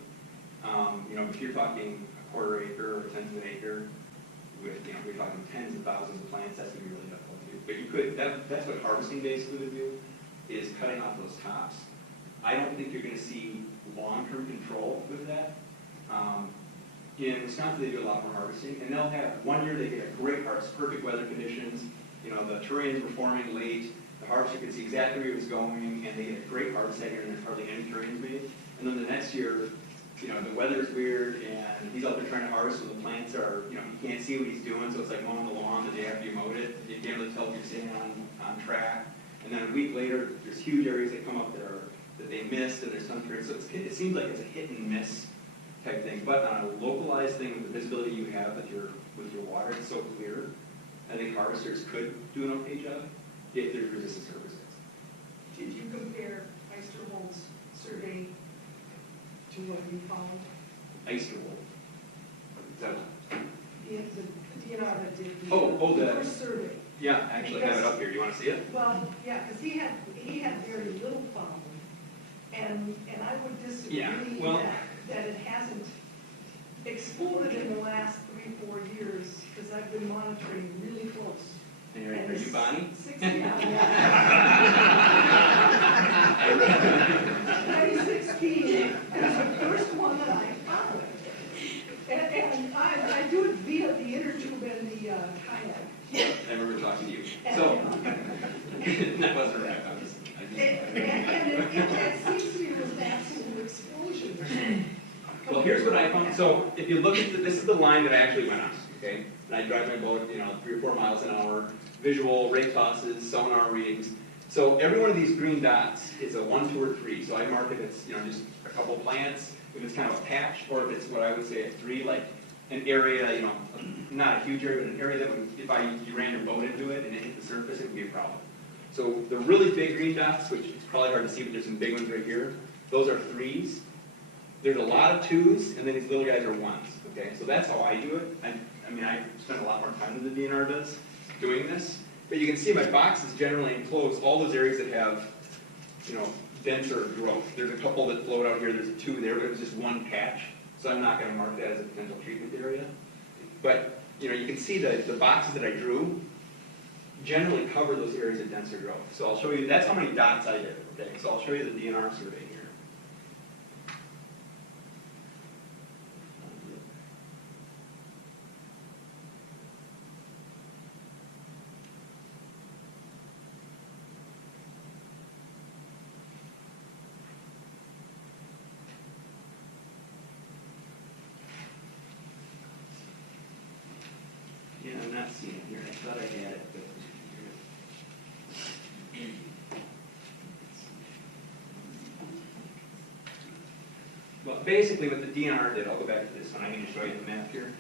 If you're talking a quarter acre or 1/10 of an acre, with we're talking tens of thousands of plants, that's going to be really difficult to do. But you could. That's what harvesting basically would do, is cutting off those tops. I don't think you're going to see long-term control with that. In Wisconsin, they do a lot more harvesting, and they'll have 1 year they get a great harvest, perfect weather conditions. The terrains were forming late. The harvester could see exactly where it was going, and they get a great harvest that year, and there's hardly any terrains made. And then the next year, you know, the weather's weird, and he's out there trying to harvest, so the plants are, you know, you can't see what he's doing, so it's like mowing the lawn the day after you mowed it. You can't really tell if you're staying on track. And then a week later, there's huge areas that come up that they missed, and there's tons of, so it seems like it's a hit and miss type thing. But on a localized thing, with the visibility you have with your water, it's so clear. I think harvesters could do an okay job if there's resistance herbicides. Did you compare Eisterhold's survey to what you found? Eisterhold. Is that The DNR that did the the first survey. yeah, I actually have it up here. Do you want to see it? Well, yeah, because he had very little found, and I would disagree Yeah, well- that it hasn't exploded in the last 3-4 years, because I've been monitoring really close. And are you Bonnie? 2016 is the first one that I found. And I do it via the inner tube and the kayak. I remember talking to you. So, that wasn't right. And it seems to me it was an absolute explosion. Well, here's what I found. So, if you look at this is the line that I actually went on, okay? And I drive my boat, 3 or 4 miles an hour, visual, rate tosses, sonar readings. So every one of these green dots is a 1, 2, or 3. So I mark if it's, just a couple plants, if it's kind of a patch, or if it's what I would say a 3, like an area, not a huge area, but an area that would, if you ran your boat into it and it hit the surface, it would be a problem. So the really big green dots, which is probably hard to see, but there's some big ones right here, those are 3s. There's a lot of 2s, and then these little guys are 1s, okay? So that's how I do it. I spend a lot more time than the DNR does doing this. But you can see my boxes generally enclose all those areas that have, denser growth. There's a couple that float out here, there's a 2 there, but it was just 1 patch. So I'm not gonna mark that as a potential treatment area. But, you can see the boxes that I drew generally cover those areas of denser growth. So I'll show you, that's how many dots I did, okay? So I'll show you the DNR survey here. Yeah, I'm not seeing it here. I thought I had it, but. Well, basically what the DNR did, I'll go back to this one. I can just show you the map here.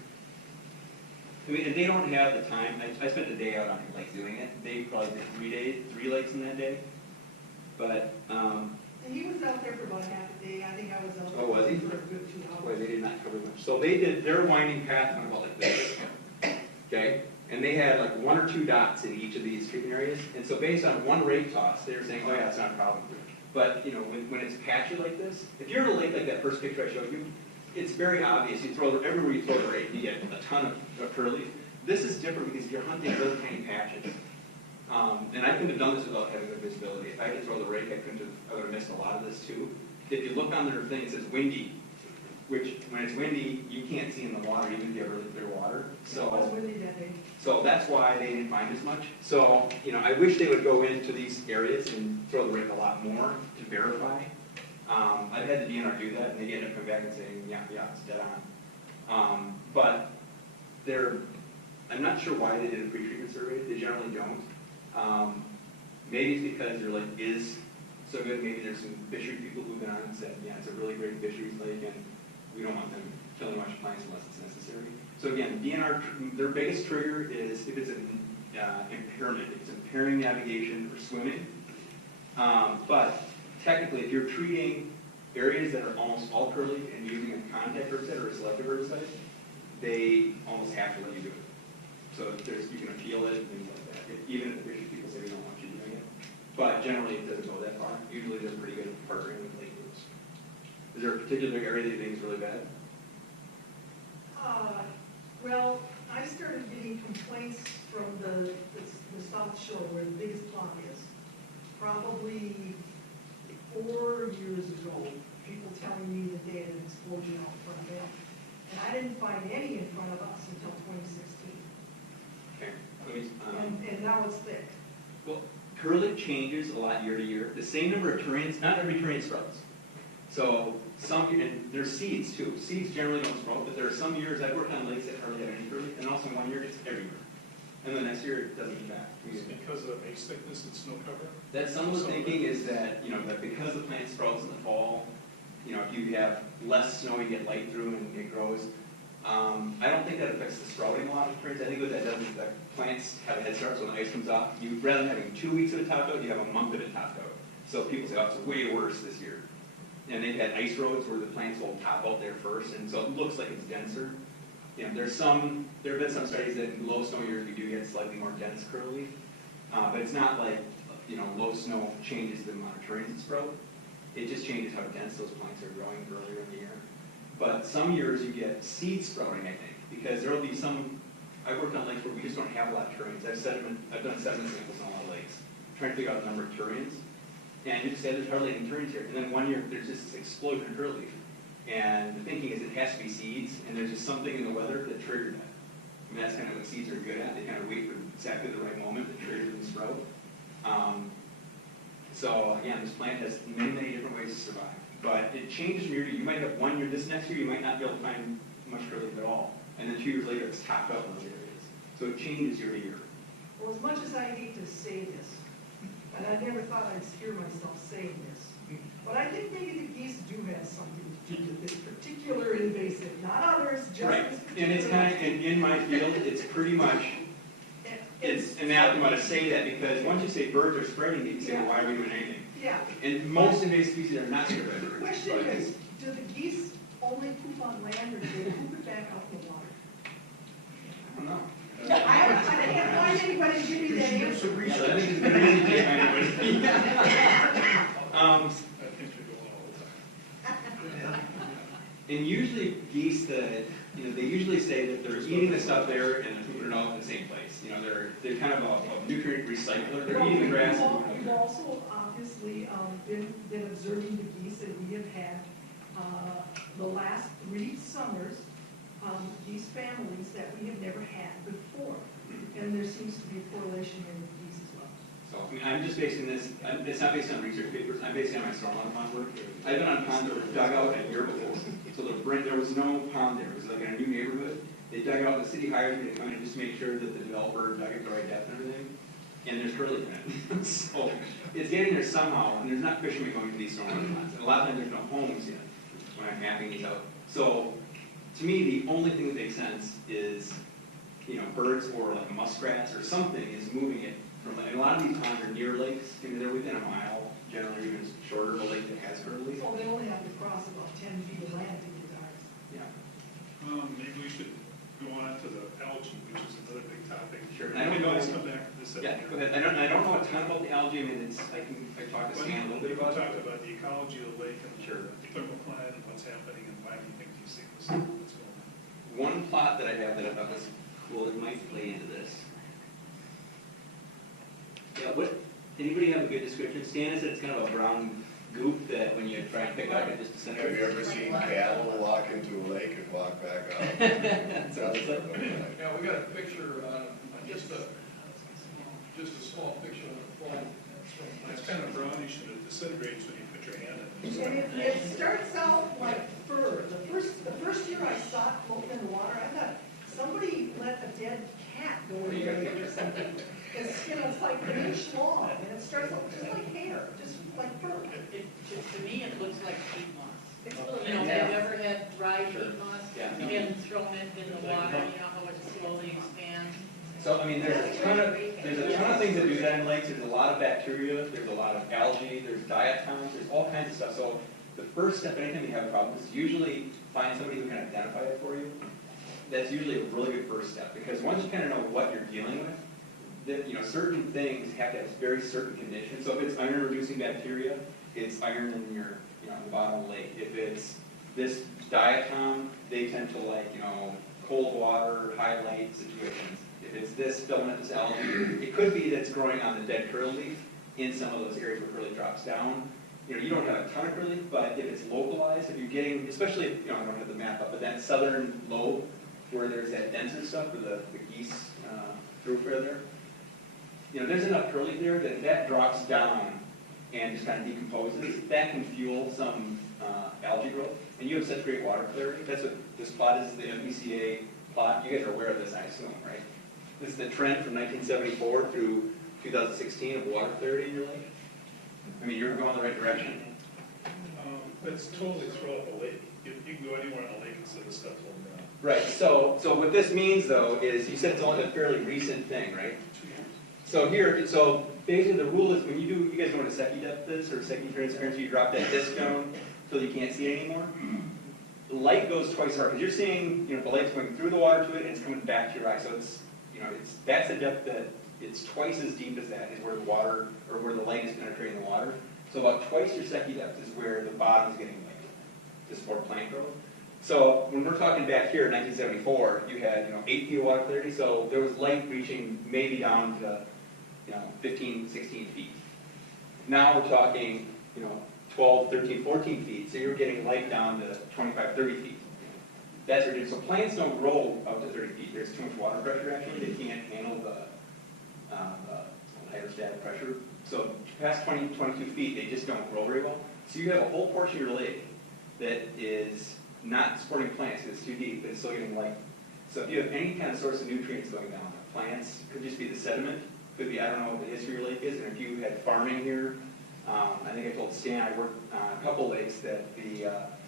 And they don't have the time. I spent the day out on like doing it. They probably did 3 lakes in that day. But, And he was out there for about half a day. I think I was out there Oh, was he? for a good 2 hours. boy, they did not cover much. So they did their winding path went about like this. Okay? And they had like 1 or 2 dots in each of these treatment areas. And so based on 1 rate toss, they were saying, oh yeah, it's not a problem. But, when it's patchy like this, if you're in a lake like that first picture I showed you, it's very obvious. Everywhere you throw the rate, you get a ton of curly. This is different because you're hunting little tiny patches. And I couldn't have done this without having good visibility. If I had to throw the rake, I would have missed a lot of this too. If you look on their thing, it says windy, which when it's windy, you can't see in the water, even if you have really clear water. It was windy that day. So that's why they didn't find as much. So, I wish they would go into these areas and throw the rake a lot more to verify. I've had the DNR do that, and they ended up coming back and saying, yeah, it's dead on. But I'm not sure why they did a pre-treatment survey. They generally don't. Maybe it's because their lake is so good. Maybe there's some fishery people who've been on and said, yeah, it's a really great fisheries lake, and we don't want them killing a bunch of plants unless it's necessary. So again, DNR, their biggest trigger is if it's an impairment, if it's impairing navigation or swimming. But technically, if you're treating areas that are almost all curly and using a contact herbicide or a selective herbicide, they almost have to let you do it. So you can appeal it and things like that, even if the fishery people say we don't want you doing it. But generally, it doesn't go that far. Usually, they're pretty good at partnering with lake groups. Is there a particular area that you think is really bad? Well, I started getting complaints from the South Shore where the biggest pond is. Probably 4 years ago, people telling me that they had an explosion out in front of them. And I didn't find any in front of us until 2016. Okay. And now it's thick. Well, curly changes a lot year to year. The same number of terrains, not every terrain sprouts. So and there's seeds too. Seeds generally don't sprout, but there are some years, I've worked on lakes that hardly have any curly, and also one year it's everywhere. And the next year it doesn't come back. Is it because of the base thickness and snow cover? That some of the thinking is that, that because the plant sprouts in the fall, if you have less snow, you get light through and it grows. I don't think that affects the sprouting a lot of turns. I think what that does is that plants have a head start, so when the ice comes off, rather than having 2 weeks of it topped out, you have a month of it topped out. So people say, oh, it's way worse this year. And they've had ice roads where the plants will top out there first, and so it looks like it's denser. There have been some studies that in low snow years we do get slightly more dense curly leaf, but it's not like, low snow changes the amount of turns that sprout. It just changes how dense those plants are growing earlier in the year. But some years you get seed sprouting, I think, because there will be some, I've worked on lakes where we just don't have a lot of turions. I've done sediment samples on a lot of lakes, trying to figure out the number of turions. And you just say there's hardly any turions here. And then one year there's just this explosion of curly leaf. And the thinking is it has to be seeds, and there's just something in the weather that triggered that. I mean, that's kind of what seeds are good at. They kind of wait for exactly the right moment to trigger them to sprout. So again, this plant has many, many different ways to survive. But it changes from year to year. You might have 1 year, this next year you might not be able to find much curly leaf at all. And then 2 years later it's topped up in those areas. So it changes year to year. Well, as much as I hate to say this, and I never thought I'd hear myself saying this, but I think maybe the geese do have something to do with this particular invasive, not others, just Right, this particular. and it's kind of, in my field, it's pretty much, it's anathema to say that, because once you say birds are spreading it, you say, well, why are we doing anything? Yeah. And most invasive species are not spreading. The question is, do the geese only poop on land, or do they poop it back out in the water? I don't know. I can't find anybody to give me that answer. I think it's very easy to find I think they go all the time. And usually geese they usually say that they're eating the stuff there and they're pooping it out in the same place. They're kind of a nutrient recycler. They're eating the grass and pooping it We've out also obviously been observing the geese, and we have had the last 3 summers, geese families that we have never had before. And there seems to be a correlation here with geese as well. So I'm just basing this, it's not based on research papers, I'm basing it on my stormwater pond work. I've been on ponds that were dug out a year before. So there was no pond there, it was like in a new neighborhood. They dug out, the city hired me to come in and just make sure that the developer dug it the right depth and everything. And there's curly in it. So it's getting there somehow, and there's not fishermen going to these stormwater ponds. And a lot of times there's no homes yet when I'm mapping these out. So to me, the only thing that makes sense is, birds or like muskrats or something is moving it from, and a lot of these ponds are near lakes, they're within a mile, generally even shorter of a lake that has curly. So they only have to cross about 10 feet of land to get to ours. Yeah. Maybe we should go on to the algae, which is another big topic. Sure. I don't know. Come back to this. Yeah, go ahead. I don't know a ton about the algae. I mean, I talked to Stan a little bit about it. Talk about the ecology of the lake and the thermocline and what's happening and why do you think these things what's going on? One plot that I have that I thought was cool that might play into this. Yeah, anybody have a good description? Stan said it's kind of a brown goop that when you try and pick up, it just Have disintegrates. you ever seen cattle walk into a lake and walk back out? That's what it's like. Yeah, we got a picture, just a small picture on the phone. It's kind of brownish and it disintegrates when you put your hand in it. And it starts out like fur. The first year I saw it floating in the water, I thought somebody let a dead cat go in the lake or something. It's like an inch long, and it starts out just like hair, just like fur. To me, it looks like peat moss. It's Have you ever had dry peat moss? Yeah. And thrown it in the water, you know how it slowly expands? So, I mean, there's a ton of things that do that in lakes. There's a lot of bacteria, there's a lot of algae, there's diatoms, there's all kinds of stuff. So the first step, anytime you have a problem, is usually find somebody who can identify it for you. That's usually a really good first step, because once you kind of know what you're dealing with, that, certain things have to have very certain conditions. So if it's iron-reducing bacteria, it's iron in your, the bottom of the lake. If it's this diatom, they tend to like, cold water, high light situations. If it's this filamentous algae, it could be that's growing on the dead curly leaf in some of those areas where curly drops down. You don't have a ton of curly leaf, but if it's localized, if you're getting, especially, I don't have the map up, but that southern lobe where there's that denser stuff where the geese thoroughfare there, there's enough curly there that drops down and just kind of decomposes. That can fuel some algae growth, and you have such great water clarity. That's what this plot is, the MPCA plot. You guys are aware of this, I assume, right? This is the trend from 1974 through 2016 of water clarity in your lake. I mean, you're going the right direction. It's totally throughout the lake. You can go anywhere in the lake and see the stuff on the ground. Right, so what this means though is, you said it's only a fairly recent thing, right? 2 years. So here, so basically the rule is when you do, you guys know what a secchi depth is, or secchi transparency, you drop that disc down till you can't see it anymore. The light goes twice hard, because you're seeing, the light's going through the water to it, and it's coming back to your eye, so it's, that's a depth that, it's twice as deep as that is where the water, or where the light is penetrating the water. So about twice your secchi depth is where the bottom is getting light to support plant growth. So when we're talking back here in 1974, you had 8 feet of water clarity, so there was light reaching maybe down to 15, 16 feet. Now we're talking 12, 13, 14 feet, so you're getting light down to 25, 30 feet. That's ridiculous. So plants don't grow up to 30 feet. There's too much water pressure actually. They can't handle the hydrostatic pressure. So past 20, 22 feet, they just don't grow very well. So you have a whole portion of your lake that is not supporting plants because it's too deep, but it's still getting light. So if you have any kind of source of nutrients going down, plants, could just be the sediment, could be, I don't know what the history of your lake is, and if you had farming here, I think I told Stan, I worked on a couple lakes that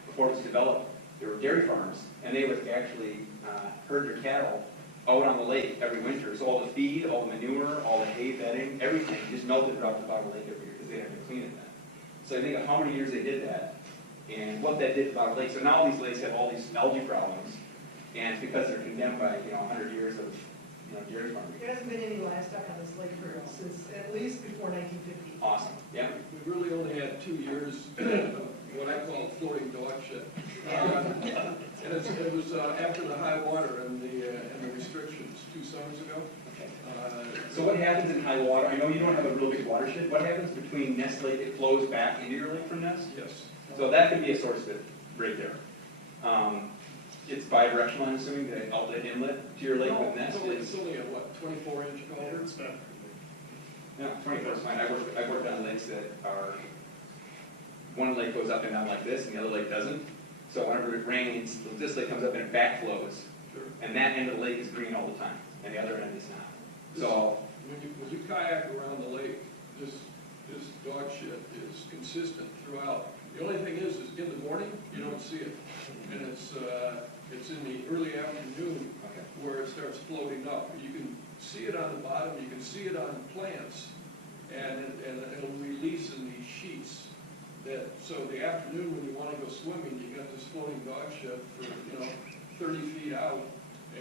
before it was developed, there were dairy farms, and they would actually herd their cattle out on the lake every winter. So all the feed, all the manure, all the hay bedding, everything just melted right off the bottom of the lake every year because they didn't have to clean it then. So I think of how many years they did that and what that did to the bottom of the lake. So now these lakes have all these algae problems, and it's because they're condemned by 100 years of dairy farming. There hasn't been any livestock on this lake since at least before 1950. Awesome. Yeah. We really only had 2 years of what I call floating dog shit. And it was after the high water and the restrictions 2 summers ago. So what happens in high water? I know you don't have a real big watershed. What happens between Nest Lake? It flows back into your lake from Nest? Yes. So that could be a source of it right there. It's bi-directional, I'm assuming, the outlet inlet to your lake with Nest It's is... only a, 24-inch culvert? It's not. No, 24 is fine. I've worked on lakes that are... One lake goes up and down like this, and the other lake doesn't. So whenever it rains, this lake comes up and it backflows. Sure. And that end of the lake is green all the time, and the other end is not. So... When you kayak around the lake, this dog shit is consistent throughout. The only thing is in the morning, you don't see it. And it's in the early afternoon where it starts floating up. You can see it on the bottom, you can see it on plants, and it'll release in these sheets. So the afternoon when you want to go swimming, you got this floating dog shit for 30 feet out,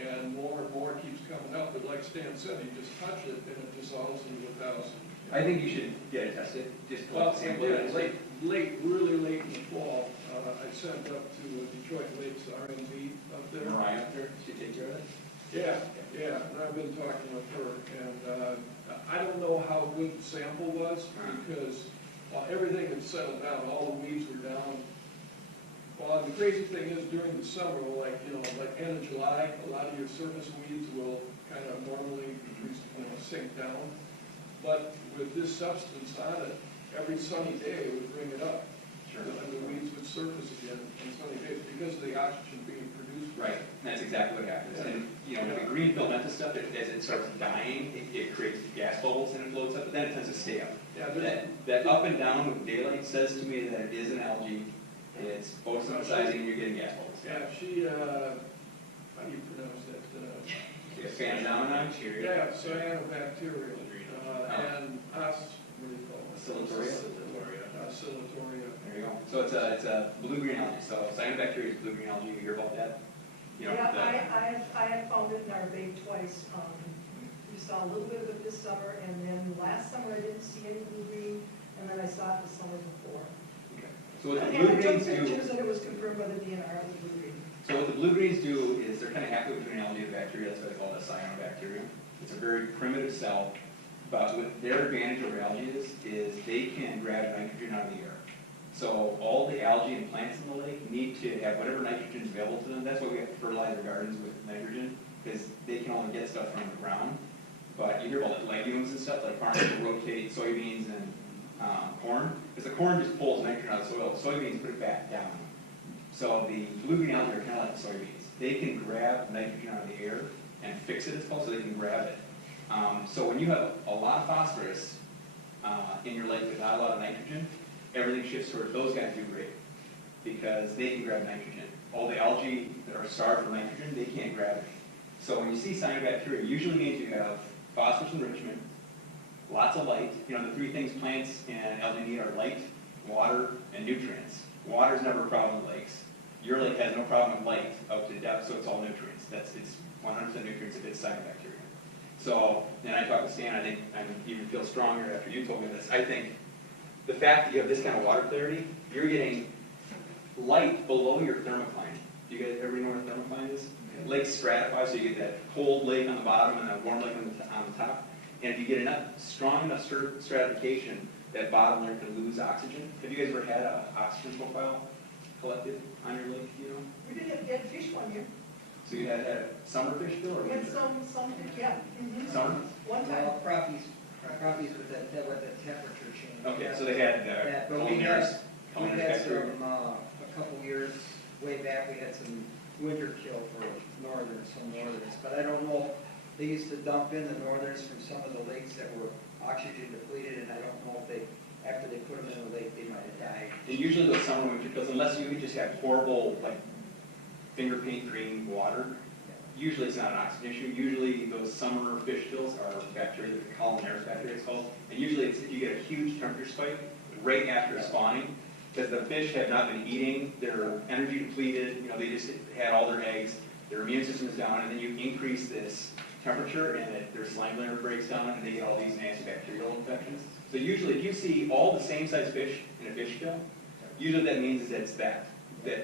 and more keeps coming up. But like Stan said, you just touch it and it dissolves into 1,000. I think you should get it tested. Just Well, sample yeah, it. really late in the fall, I sent up to Detroit Lakes RMV up there. Mariah up there, she take care of it? Yeah, and I've been talking with her, and I don't know how good the sample was, because everything had settled down, all the weeds were down. Well, the crazy thing is during the summer, like end of July, a lot of your surface weeds will kind of normally sink down. But with this substance on it, every sunny day it would bring it up. Sure. And the weeds would surface again on sunny days because of the oxygen being produced. Right, that's exactly what happens. And, the green filamentous stuff, as it starts dying, it creates gas bubbles and it floats up, but then it tends to stay up. Yeah, That up and down with daylight says to me that it is an algae. It's photosynthesizing and you're getting gas bubbles. Yeah, how do you pronounce that? Phanomena? Yeah, cyanobacterial. And what do you call it? Oscillatoria. Oscillatoria. There you go. So it's a blue-green algae. So cyanobacteria is blue-green algae. You hear about that? I have found it in our bay twice. We saw a little bit of it this summer, and then last summer I didn't see any blue-green, and then I saw it the summer before. Okay. So what the And I took blue-greens pictures, do... and it was confirmed by the DNR it was blue-green. So what the blue-greens do is they're kind of halfway between algae and bacteria. That's why they call it a cyanobacterium. It's a very primitive cell, but what their advantage over algae is they can grab nitrogen out of the air. So all the algae and plants in the lake need to have whatever nitrogen is available to them. That's why we have to fertilize our gardens with nitrogen, because they can only get stuff from the ground. But you hear about the legumes and stuff, like farmers will rotate soybeans and corn, because the corn just pulls nitrogen out of the soil. Soybeans put it back down. So the blue-green algae are kind of like the soybeans. They can grab nitrogen out of the air and fix it, it's called, so they can grab it. So when you have a lot of phosphorus in your lake but not a lot of nitrogen, everything shifts towards those guys do great because they can grab nitrogen. All the algae that are starved for nitrogen, they can't grab it. So when you see cyanobacteria, it usually means you have phosphorus enrichment, lots of light. You know, the three things plants and algae need are light, water, and nutrients. Water is never a problem in lakes. Your lake has no problem with light up to depth, so it's all nutrients. It's 100% nutrients if it's cyanobacteria. So, and I talked to Stan, I think I even feel stronger after you told me this. I think the fact that you have this kind of water clarity, you're getting light below your thermocline. Do you guys ever know what a thermocline is? Lakes stratify, so you get that cold lake on the bottom and that warm lake on the top. And if you get strong enough stratification, that bottom layer can lose oxygen. Have you guys ever had an oxygen profile collected on your lake? You know? We did have dead fish one year. So you had summer fish still, or We had winter? some, yeah. Summer? One time. Well, crappies with the temperature change. Okay, so they had That, but culinary we had bacteria. some, a couple years way back, we had some winter kill for some northerns, but I don't know, they used to dump in the northerns from some of the lakes that were oxygen depleted, and I don't know if they, after they put them in the lake, they might have died. And usually those summer winter kills, unless you just have horrible, like, finger paint green water, usually it's not an oxygen issue. Usually those summer fish kills are bacteria, the culinary bacteria it's called. And usually it's if you get a huge temperature spike right after spawning, because the fish have not been eating, they're energy depleted, you know, they just had all their eggs, their immune system is down, and then you increase this temperature and their slime layer breaks down and they get all these nasty bacterial infections. So usually if you see all the same size fish in a fish kill, usually that means is that it's that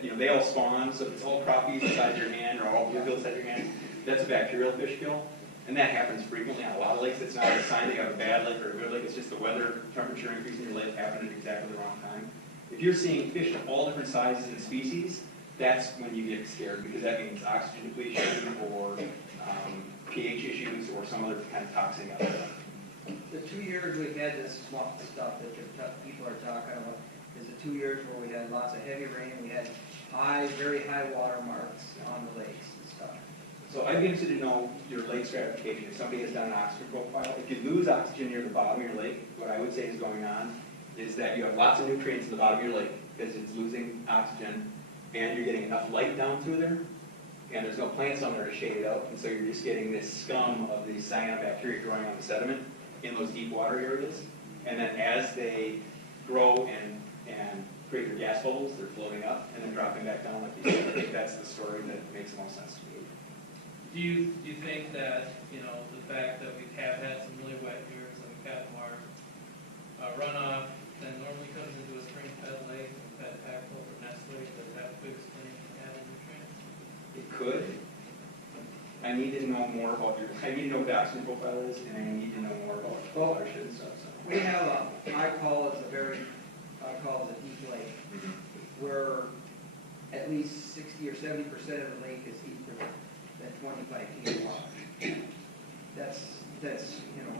you know, they all spawn, so if it's all crappies the size of your hand or all bluegills the size of your hand, that's a bacterial fish kill. And that happens frequently on a lot of lakes. It's not a sign that you have a bad lake or a good lake, it's just the weather, temperature increase in your lake happened at exactly the wrong time. If you're seeing fish of all different sizes and species, that's when you get scared because that means oxygen depletion or pH issues or some other kind of toxic out there. The 2 years we had this stuff that people are talking about is the 2 years where we had lots of heavy rain, we had very high water marks on the lakes and stuff. So I'd be interested to know your lake stratification. If somebody has done an oxygen profile, if you lose oxygen near the bottom of your lake, what I would say is going on is that you have lots of nutrients in the bottom of your lake because it's losing oxygen and you're getting enough light down through there and there's no plants on there to shade it out, and so you're just getting this scum of these cyanobacteria growing on the sediment in those deep water areas. And then as they grow and create their gas bubbles, they're floating up and then dropping back down like these. I think that's the story that makes the most sense to me. Do you think that, you know, the fact that we have had some really wet years and we've had more runoff than normally comes into a spring-fed lake and fed back over nest lake, does that could explain added nutrients? It could. I need to know more about I need to know what the oxygen profile is, and I need to know more about watershed and stuff. So. We have I call it a deep lake, where at least 60 or 70% of the lake is deeper than 25 feet of water. That's you know,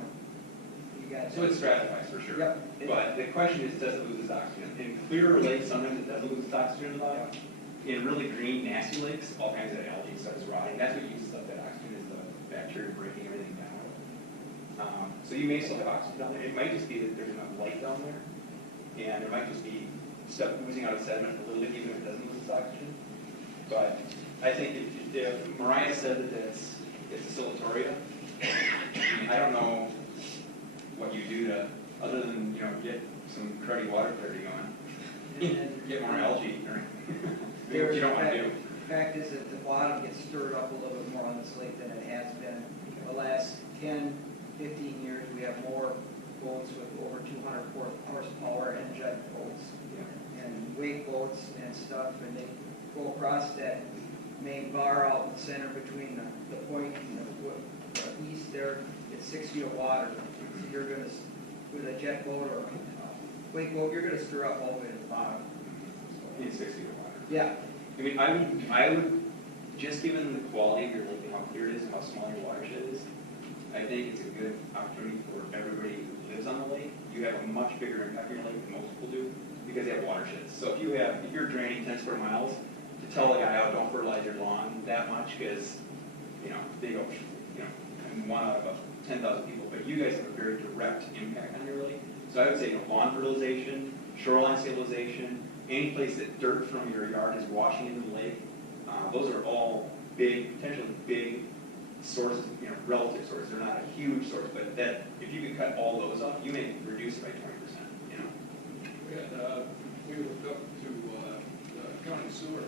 you got. So it stratifies for sure. Yep. But the question is, does it lose its oxygen? In clearer lakes, sometimes it doesn't lose its oxygen in the bottom. In really green, nasty lakes, all kinds of algae starts rotting. That's what uses up that oxygen, is the bacteria breaking everything down. So you may still have oxygen down there. It might just be that there's enough light down there, and it might just be stuff oozing out of sediment a little bit, even if it doesn't lose its oxygen. But I think if Mariah said that it's a silatoria, I don't know what you do to, other than, you know, get some cruddy water clarity going, get more algae, or what you don't want to do. The fact is that the bottom gets stirred up a little bit more on this lake than it has been. The last 10, 15 years, we have more boats with over 200 horsepower and jet boats and wake boats and stuff, and they go across that main bar out in the center between the point and the east there. It's 6 feet of water. So you're going to, with a jet boat or a wake boat, you're going to stir up all the way to the bottom. In 6 feet of water. Yeah. I mean, I would, just given the quality of your lake and how clear it is and how small your watershed is, I think it's a good opportunity for everybody who lives on the lake. You have a much bigger impact on your lake than most people do because they have watersheds. So if you're draining 10 square miles, to tell a guy, oh, don't fertilize your lawn that much, because, they go, I'm one out of 10,000 people, but you guys have a very direct impact on your lake. So I would say, lawn fertilization, shoreline stabilization, any place that dirt from your yard is washing into the lake, those are all big, potentially big sources, relative sources. They're not a huge source, but that, if you could cut all those off, you may reduce it by 20%, We hooked up to county sewer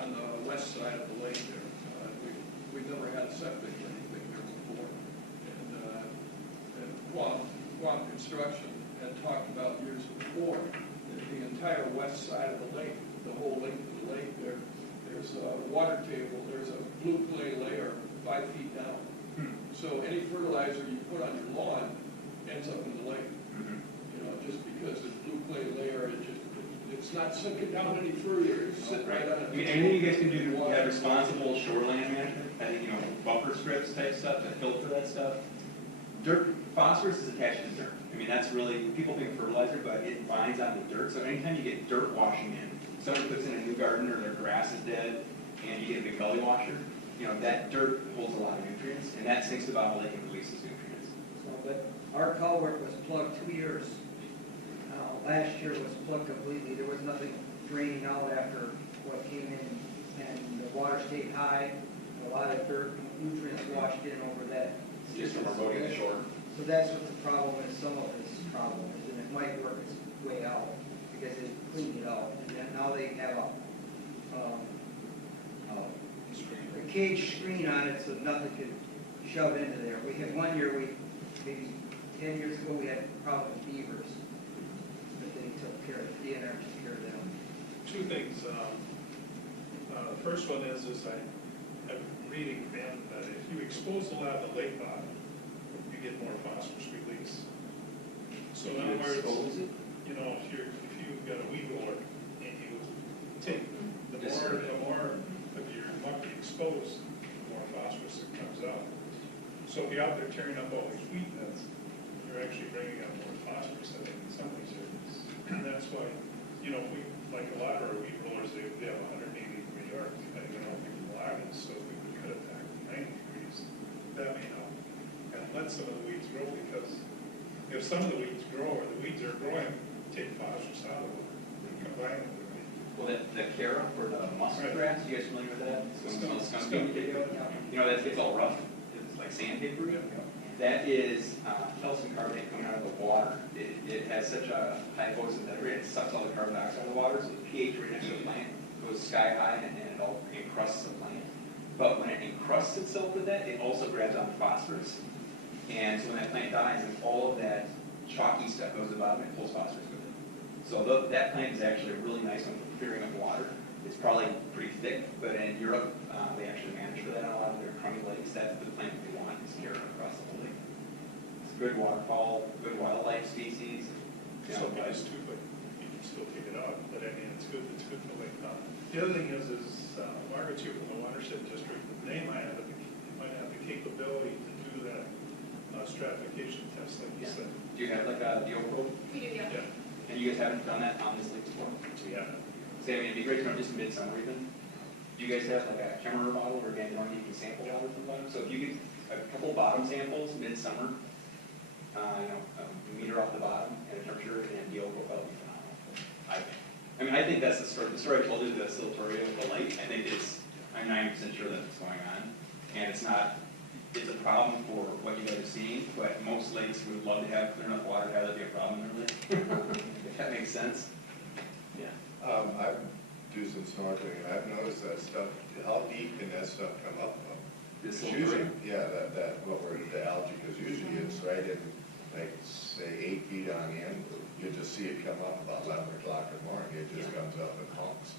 on the west side of the lake there. We've never had septic or anything there before. And Guam Construction had talked about years before, that the entire west side of the lake, the whole length of the lake there, there's a water table, there's a blue clay layer 5 feet down. So any fertilizer you put on your lawn ends up in the lake. Just because the blue clay layer, it's not sinking down any further, it's sitting right on it. I mean, anything you guys can do to have responsible shoreline management, I think, buffer strips type stuff to filter that stuff. Dirt, phosphorus is attached to dirt. I mean, that's really, people think fertilizer, but it binds on the dirt. So anytime you get dirt washing in, someone puts in a new garden or their grass is dead, and you get a big gully washer, that dirt holds a lot of nutrients, and that sinks to the bottom of the lake and releases nutrients. So, but our culvert was plugged 2 years. Last year was plugged completely. There was nothing draining out after what came in, and the water stayed high. A lot of dirt, nutrients washed in over that. Just from eroding the shore. So that's what the problem is, some of this problem is, and it might work its way out, because it cleaned it out. And then now they have a cage screen on it so nothing could shove into there. We had one year, maybe 10 years ago, we had a problem with beavers. But they took care of it, DNR took care of them. Two things. The first one is I'm reading, Ben, that if you expose a lot of the lake bottom, you get more phosphorus release. So in other words, if you've got a weed roller and you take the more of your muck you expose, the more phosphorus that comes out. So if you're out there tearing up all these weed beds, you're actually bringing out more phosphorus, I think, in some of these areas. And that's why, we, like a lot of our weed rollers, they have 180-degree arc, depending on how big the lot is. So if we could cut it back to 90 degrees, that may help. And let some of the weeds grow, because if some of the weeds grow, or the weeds are growing, take phosphorus out of it and combine it with it. Well, the carob for the muskrat grass, you guys familiar with that? Skunk. It's all rough. It's like sandpaper. That is calcium carbonate coming out of the water. It has such a high photosynthetic rate, it sucks all the carbon dioxide out of the water, so the pH right next to the plant goes sky high, and it all encrusts the plant. But when it encrusts itself with that, it also grabs on phosphorus. And so when that plant dies, and all of that chalky stuff goes to the bottom, it pulls phosphorus with it. So that plant is actually a really nice one for clearing up water. It's probably pretty thick, but in Europe, they actually manage for that on a lot of their crummy lakes. That's the plant they want, is carob across the whole lake. It's good waterfall, good wildlife species. So guys too, but you can still pick it up. But I mean, it's good for the lake. The other thing is Margaret's here from the watershed district. They might have the capability to do that stratification test, like you said. Do you have like a deal probe? We do, yeah. And you guys haven't done that on this lake before? We haven't. Say, I mean, it'd be great to know just midsummer even. Do you guys have like a camera bottle or again, you can sample water from the bottom? So if you get a couple bottom samples midsummer, a meter off the bottom and a temperature and a deal profile would be phenomenal. I think that's the story. The story I told you, the silatoria with the lake, I think I'm 90% sure that's what's going on. And it's a problem for what you guys are seeing, but most lakes would love to have clear enough water to have that be a problem in their lake. If that makes sense. Yeah. I do some snorkeling, and I've noticed that stuff, how deep can that stuff come up? This It's little usually, tree? yeah, the algae, because usually it's right in, like, say, 8 feet on end. You just see it come up about 11 o'clock in the morning, it just comes up and humps.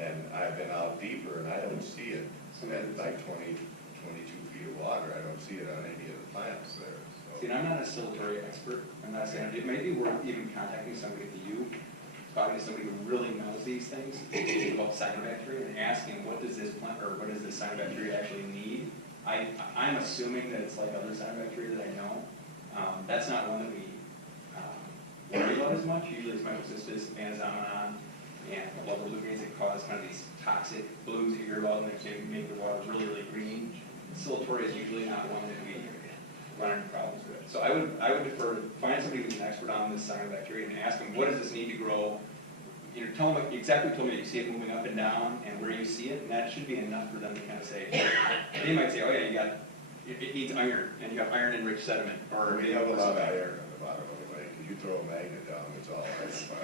And I've been out deeper, and I don't see it at like 22 feet of water. I don't see it on any of the plants there. So. See, and I'm not a silatoria expert. I'm not saying it may be worth even contacting somebody like you, talking to somebody who really knows these things about cyanobacteria and asking what does this plant or what does this cyanobacteria actually need. I'm assuming that it's like other cyanobacteria that I know. That's not one that we worry about as much. Usually it's Mycocystis, Vanzamanon, and a lot of lubricants that cause kind of these toxic blooms that you hear about, and that can make the water really, really green. Silatoria is usually not one that we run into problems with. So I would defer to find somebody who's an expert on this cyanobacteria and ask them, what does this need to grow? You know, tell them exactly what you told me, you see it moving up and down and where you see it, and that should be enough for them to kind of say, they might say, oh yeah, it needs iron, and you have iron-enriched sediment, or We have a lot of iron on the bottom of the lake. If you throw a magnet down, it's all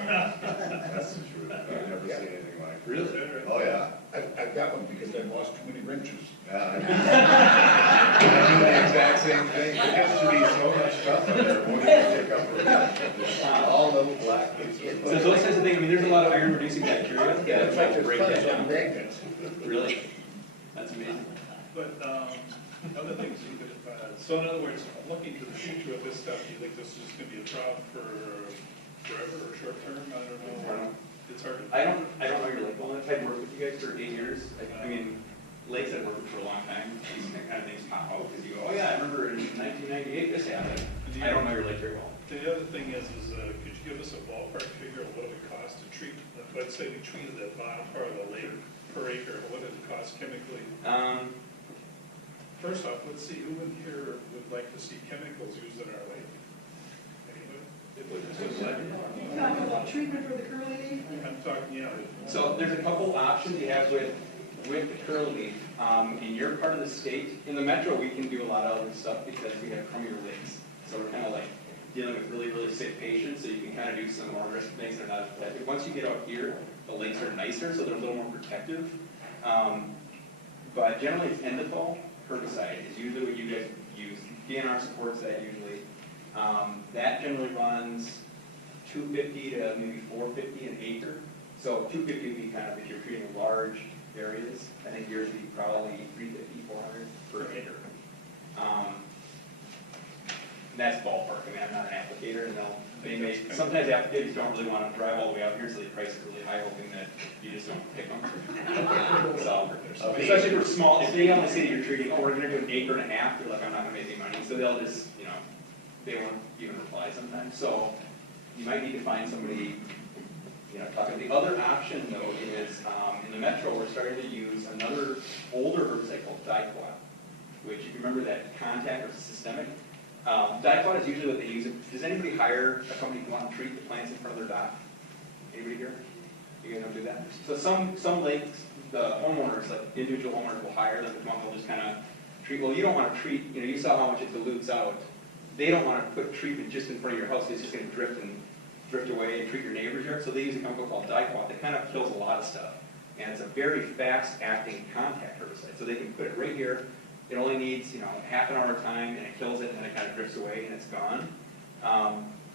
iron. That's the truth. I've never seen anything like it. Really? Oh, yeah. I've got one because I lost too many wrenches. Yeah, I do the exact same thing. There used to be so much stuff in there, won't even pick up. All little black pieces. So those kinds of things, I mean, there's a lot of iron-reducing bacteria Yeah, in fact, that break there's that tons of down. magnets. Really? That's amazing. But, other things you could, so in other words, looking to the future of this stuff, do you think this is gonna be a problem for forever or short term? I don't know. It's hard to. I don't know your lake well. I've worked with you guys for 8 years. I mean, lakes I've worked with for a long time. These kind of things pop out because you go, oh yeah, I remember in 1998 this happened. I don't know your lake very well. The other thing is could you give us a ballpark figure of what it would cost to treat, let's say we treated that bottom part of the lake per acre, what does it cost chemically? First off, let's see, who in here would like to see chemicals used in our lake? Anybody? You talking about treatment for the curly leaf? I'm talking, yeah. So there's a couple options you have with the curly leaf. In your part of the state, in the metro, we can do a lot of other stuff because we have crummier lakes. So we're kind of like dealing with really, really sick patients, so you can kind of do some more aggressive things that are not effective. Once you get out here, the lakes are nicer, so they're a little more protective. But generally, it's endothol herbicide is usually what you guys use. DNR supports that usually. That generally runs $250 to maybe $450 an acre. So $250 would be kind of if you're treating large areas. I think yours would be probably $350, $400 per acre. That's ballpark. I mean, I'm not an applicator, and sometimes applicators don't really want to drive all the way out here, so they price it really high, hoping that you just don't pick them. So, especially for small, if they only say you're treating, oh, we're going to do an acre and a half, they're like, I'm not going to make any money, so they'll just, they won't even reply sometimes. So you might need to find somebody, talk about. The other option though is in the metro we're starting to use another older herbicide called dicot, which if you remember that contact or systemic. Dicot is usually what they use. Does anybody hire a company who want to treat the plants in front of their dock? Anybody here? You guys don't do that? So some lakes, the homeowners, like individual homeowners will hire them to come up and just kind of treat. Well, you don't want to treat, you saw how much it dilutes out. They don't want to put treatment just in front of your house. It's just going to drift away and treat your neighbor's yard. So they use a chemical called dicot that kind of kills a lot of stuff. And it's a very fast-acting contact herbicide. So they can put it right here. It only needs, half an hour of time, and it kills it, and then it kind of drifts away, and it's gone.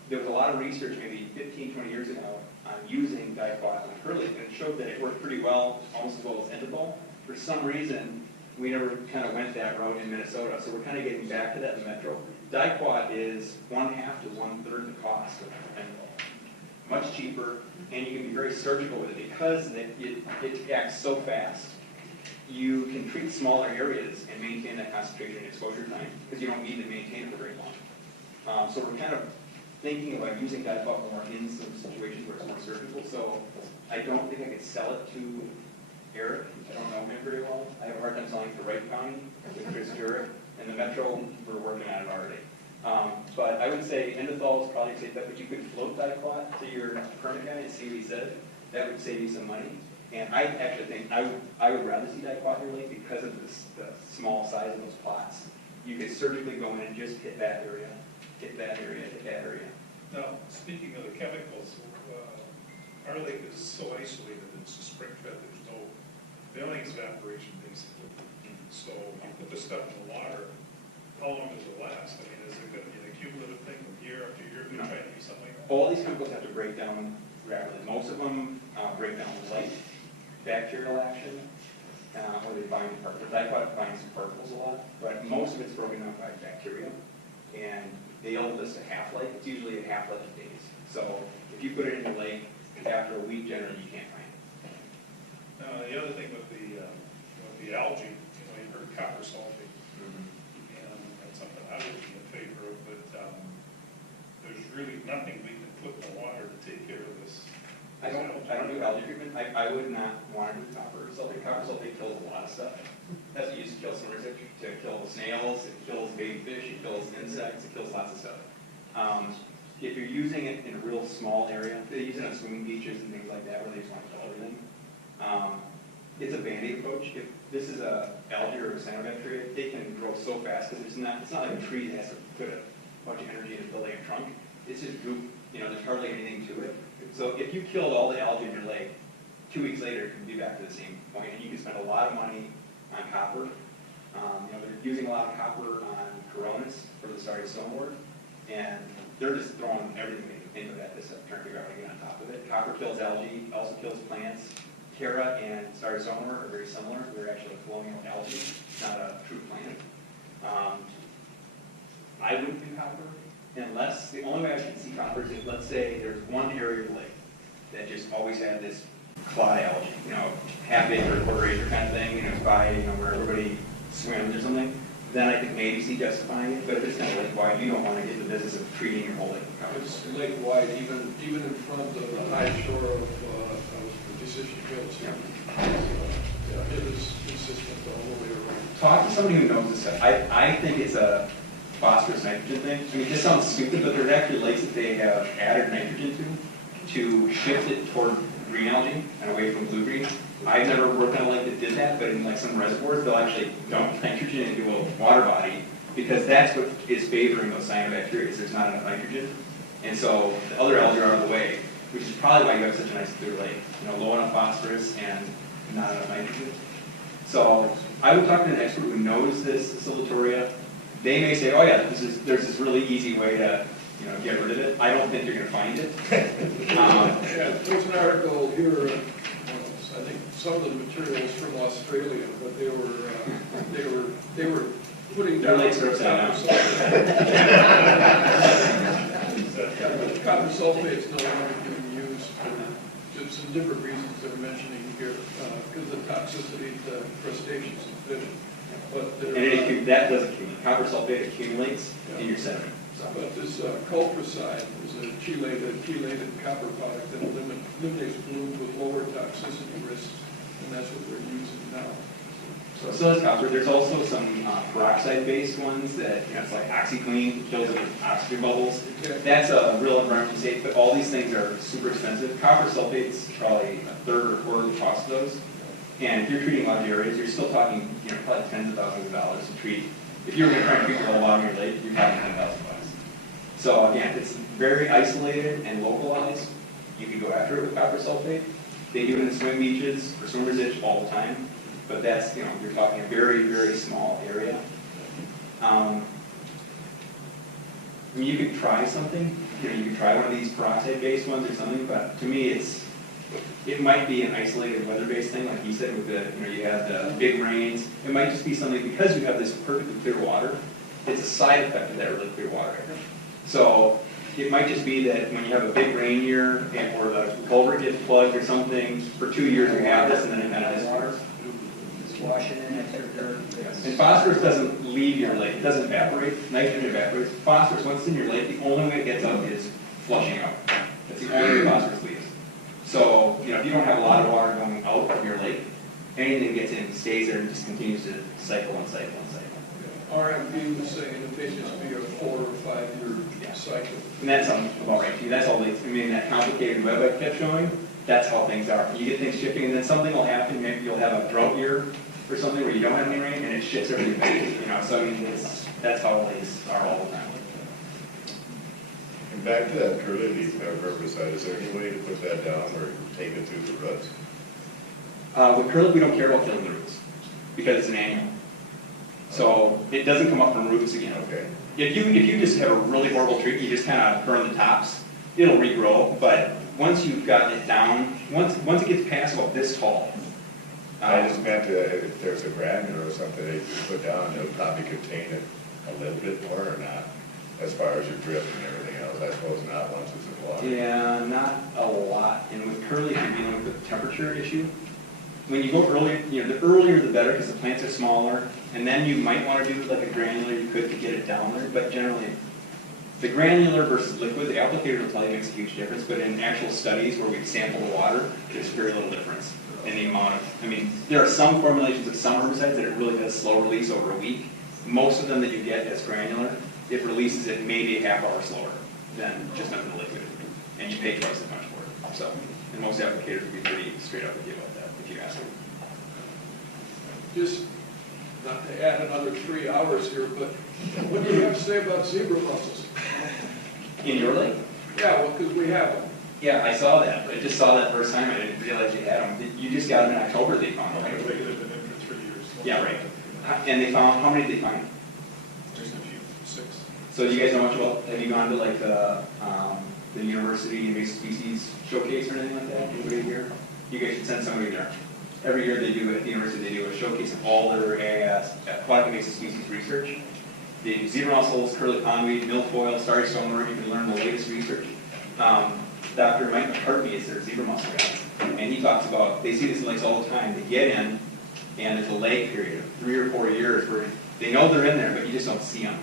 There was a lot of research maybe 15, 20 years ago on using dicot on curly, and it showed that it worked pretty well, almost as well as endopol. For some reason, we never kind of went that route in Minnesota, so we're kind of getting back to that in the metro. Dicot is 1/2 to 1/3 the cost of endopol. Much cheaper, and you can be very surgical with it because it acts so fast. You can treat smaller areas and maintain that concentration and exposure time because you don't need to maintain it for very long. So we're kind of thinking about using dicot more in some situations where it's more surgical. So I don't think I could sell it to Eric. I don't know him very well. I have a hard time selling it to Wright County with Chris Eric. In the metro, we're working on it already. But I would say endothol is probably safe bet, but you could float dicot to your permit guy and see what he said. That would save you some money. And I actually think I would rather see dicot in your lake because of the small size of those plots. You could surgically go in and just hit that area, hit that area, hit that area. Now, speaking of the chemicals, our lake is so isolated, it's a spring fed, the only evaporation basically. So you put this stuff in the water, how long does it last? I mean, is it going to be an accumulative thing from year after year? You're trying to do something like that? All these chemicals have to break down rapidly. Most of them break down with light bacterial action, or they bind to particles. Dicot binds to particles a lot, but most of it's broken down by bacteria, and they'll list a half-life. It's usually a half-life of days. So if you put it in your lake, after a week, generally you can't find it. The other thing with the algae, you've heard copper sulfate, and that's something I would be in favor of, but there's really nothing we can put in the water to take care of this. I don't do do algae treatment, I would not want to do copper sulfate. Copper sulfate kills a lot of stuff. That's what used to kill swimmers, to kill snails, it kills baby fish, it kills insects, it kills lots of stuff. If you're using it in a real small area, they use it on swimming beaches and things like that where they just want to kill everything. It's a Band-Aid approach. If this is a algae or a cyanobacteria, they can grow so fast because it's not like a tree that has to put a bunch of energy into building a trunk. It's just goop, there's hardly anything to it. So if you killed all the algae in your lake, 2 weeks later, it can be back to the same point, and you can spend a lot of money on copper. They're using a lot of copper on coronas for the starry stonewort, and they're just throwing everything into that this trying to figure out how to get on top of it. Copper kills algae, also kills plants. Cara and starry stonewort are very similar. They're actually a colonial algae, not a true plant. I wouldn't do copper unless, the only way I should see copper is if, let's say, there's one area of the lake that just always had this clod algae, half acre, quarter acre kind of thing, it's by, where everybody swims or something, then I could maybe see justifying it, but if it's kind of lake-wide, you don't want to get in the business of treating your whole lake. It's lake-wide, even in front of the high shore of the Decision Hills. Yeah, it is consistent all the way around. Talk to somebody who knows this stuff. I think it's a phosphorus nitrogen thing. I mean, this sounds stupid, but there's actually lakes that they have added nitrogen to shift it toward green algae and away from blue-green. I've never worked on a lake that did that, but in like some reservoirs, they'll actually dump nitrogen into a water body because that's what is favoring those cyanobacteria, is there's not enough nitrogen. And so the other algae are out of the way, which is probably why you have such a nice clear lake. Low enough phosphorus and not enough nitrogen. So I would talk to an expert who knows this silvatoria. They may say, oh yeah, there's this really easy way to get rid of it. I don't think you're going to find it. Yeah, there's an article here, I think some of the materials from Australia, but they were putting down lakes are upside copper sulfate is no longer being used for some different reasons they're mentioning here, because of the toxicity to crustaceans and fish. But and that does accumulate. Copper sulfate accumulates in your sediment. But this cultricide is a chelated copper product that eliminates blooms with lower toxicity risks, and that's what we're using now. So is copper. There's also some peroxide-based ones that, it's like OxyClean, kills it with oxygen bubbles. Okay. That's a real environmental safe, but all these things are super expensive. Copper sulfate's probably a third or a quarter of the cost of those. And if you're treating large areas, you're still talking, probably tens of thousands of dollars to treat. If you're going to try and treat the whole bottom of your lake, you're talking $10,000. So again, it's very isolated and localized. You can go after it with copper sulfate. They do it in swim beaches or swimmer's itch all the time. But that's, you're talking a very, very small area. I mean, you could try something. You could try one of these peroxide-based ones or something. But to me, it might be an isolated weather-based thing, like you said, with you have the big rains. It might just be something because you have this perfectly clear water. It's a side effect of that really clear water. So it might just be that when you have a big rain year or the culvert gets plugged or something, for 2 years you have this and then it kind of disappears. Washing in extra dirt. And phosphorus doesn't leave your lake. It doesn't evaporate. Nitrogen evaporates. Phosphorus, once it's in your lake, the only way it gets out is flushing out. That's the only way phosphorus leaves. So, if you don't have a lot of water going out of your lake, anything that gets in stays there and just continues to cycle and cycle and cycle. RMP was saying that they just be a 4 or 5 year cycle. And that's about right too. That's all that complicated web I kept showing, that's how things are. You get things shifting and then something will happen, maybe you'll have a drought year or something where you don't have any rain and it shifts everything back. So that's how lakes are all the time. And back to that curly leaf herbicide, is there any way to put that down or take it through the roots? With curly, we don't care about killing the roots because it's an annual. So it doesn't come up from roots again. Okay. If you just have a really horrible tree, you just kind of burn the tops, it'll regrow. But once you've gotten it down, once it gets past about this tall. I just meant if there's a granule or something that you put down, it'll probably contain it a little bit more or not, as far as your drip and everything else. I suppose not once it's in water. Yeah, not a lot. And with curly, you're dealing with the temperature issue. When you go earlier, the earlier the better because the plants are smaller. And then you might want to do like a granular, you could to get it down there. But generally, The granular versus liquid, the applicator will tell you makes a huge difference, but in actual studies where we've sampled the water, there's very little difference in the amount of, I mean, there are some formulations of some herbicides that it really does slow release over a week. Most of them that you get as granular, it releases it maybe a half hour slower than just under the liquid, and you pay twice as much for it. So, and most applicators would be pretty straight up with you about that if you ask them. Just, not to add another 3 hours here, but what do you have to say about zebra mussels? In your lake? Yeah, well, because we have them. Yeah, I saw that. I just saw that first time. I didn't realize you had them. You just got them in October, they found them, right? They've been in for 3 years. Yeah, right. And they found, how many did they find? Just a few, 6. So do you guys know much about, have you gone to like the university invasive species showcase or anything like that? Anybody here? You guys should send somebody there. Every year they do, at the university, they do a showcase of all their aquatic invasive species research. They do zebra mussels, curly pondweed, milfoil, starry stoneworm. You can learn the latest research. Dr. Mike McCartney is their zebra mussel guy, and he talks about, they see this in lakes all the time. They get in, and there's a lag period of 3 or 4 years where they know they're in there, but you just don't see them.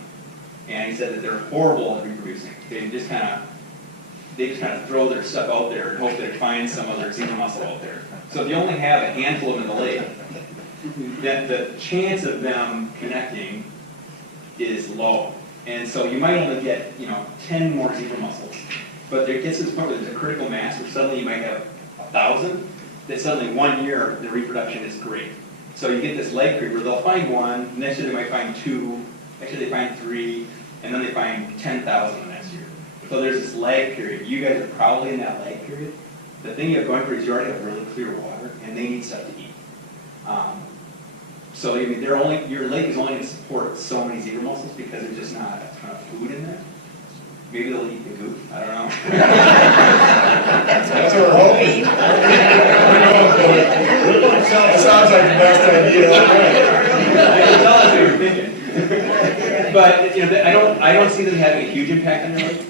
And he said that they're horrible at reproducing. They just kind of throw their stuff out there and hope that it finds some other zebra mussel out there. So if you only have a handful of them in the lake, then the chance of them connecting is low. And so you might only get, 10 more zebra mussels. But there gets to this point where there's a critical mass where suddenly you might have 1,000, that suddenly 1 year the reproduction is great. So you get this lag period where they'll find one, next year they might find 2, next year they find 3, and then they find 10,000 the next year. So there's this lag period. You guys are probably in that lag period. The thing you have going for is you already have really clear water, and they need stuff to eat. So I mean, your lake is only going to support so many zebra mussels because there's just not a ton of food in there. Maybe they'll eat the goop. I don't know. That's our hope. That sounds like the best idea. Tell us what you're thinking. But I don't see them having a huge impact on your lake.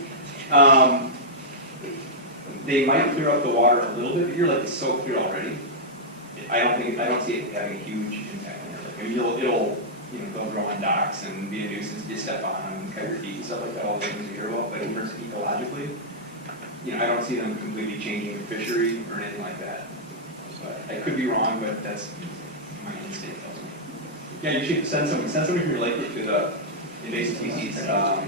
They might clear up the water a little bit, but your lake is so clear already. I don't see it having a huge impact on your lake. I mean, it'll they'll grow on docks and be a nuisance. You step on them and cut your feet and stuff like that. All the things you hear about. But in terms of ecologically, I don't see them completely changing the fishery or anything like that. But I could be wrong, but that's my instinct. Yeah, you should send somebody from your lake to the invasive species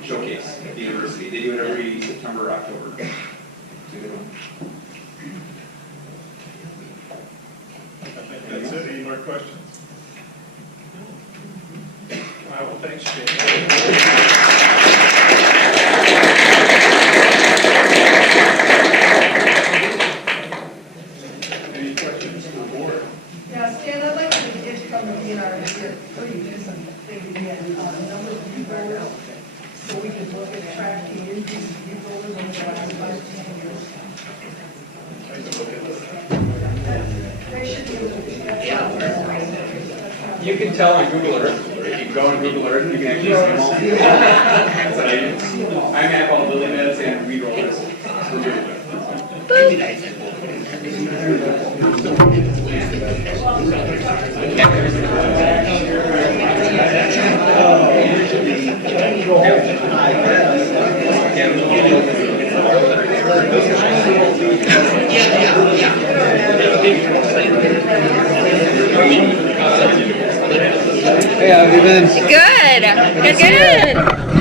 showcase at the university. They do it every September or October. It's a good one. That's it. Any more questions? All right, well, thanks, Jay. Any questions for the board? Yeah, Stan, I'd like to get from the DNR to get just maybe again, a number of people, so we can look at tracking increases of people over the last 5 to 10 years. I can look at this. They should be able to. You can tell on Google Earth. If you go on Google Earth, you can actually see them all. That's what I do. I map all the lily beds and weed rollers. Hey, how have you been? Good, good, good.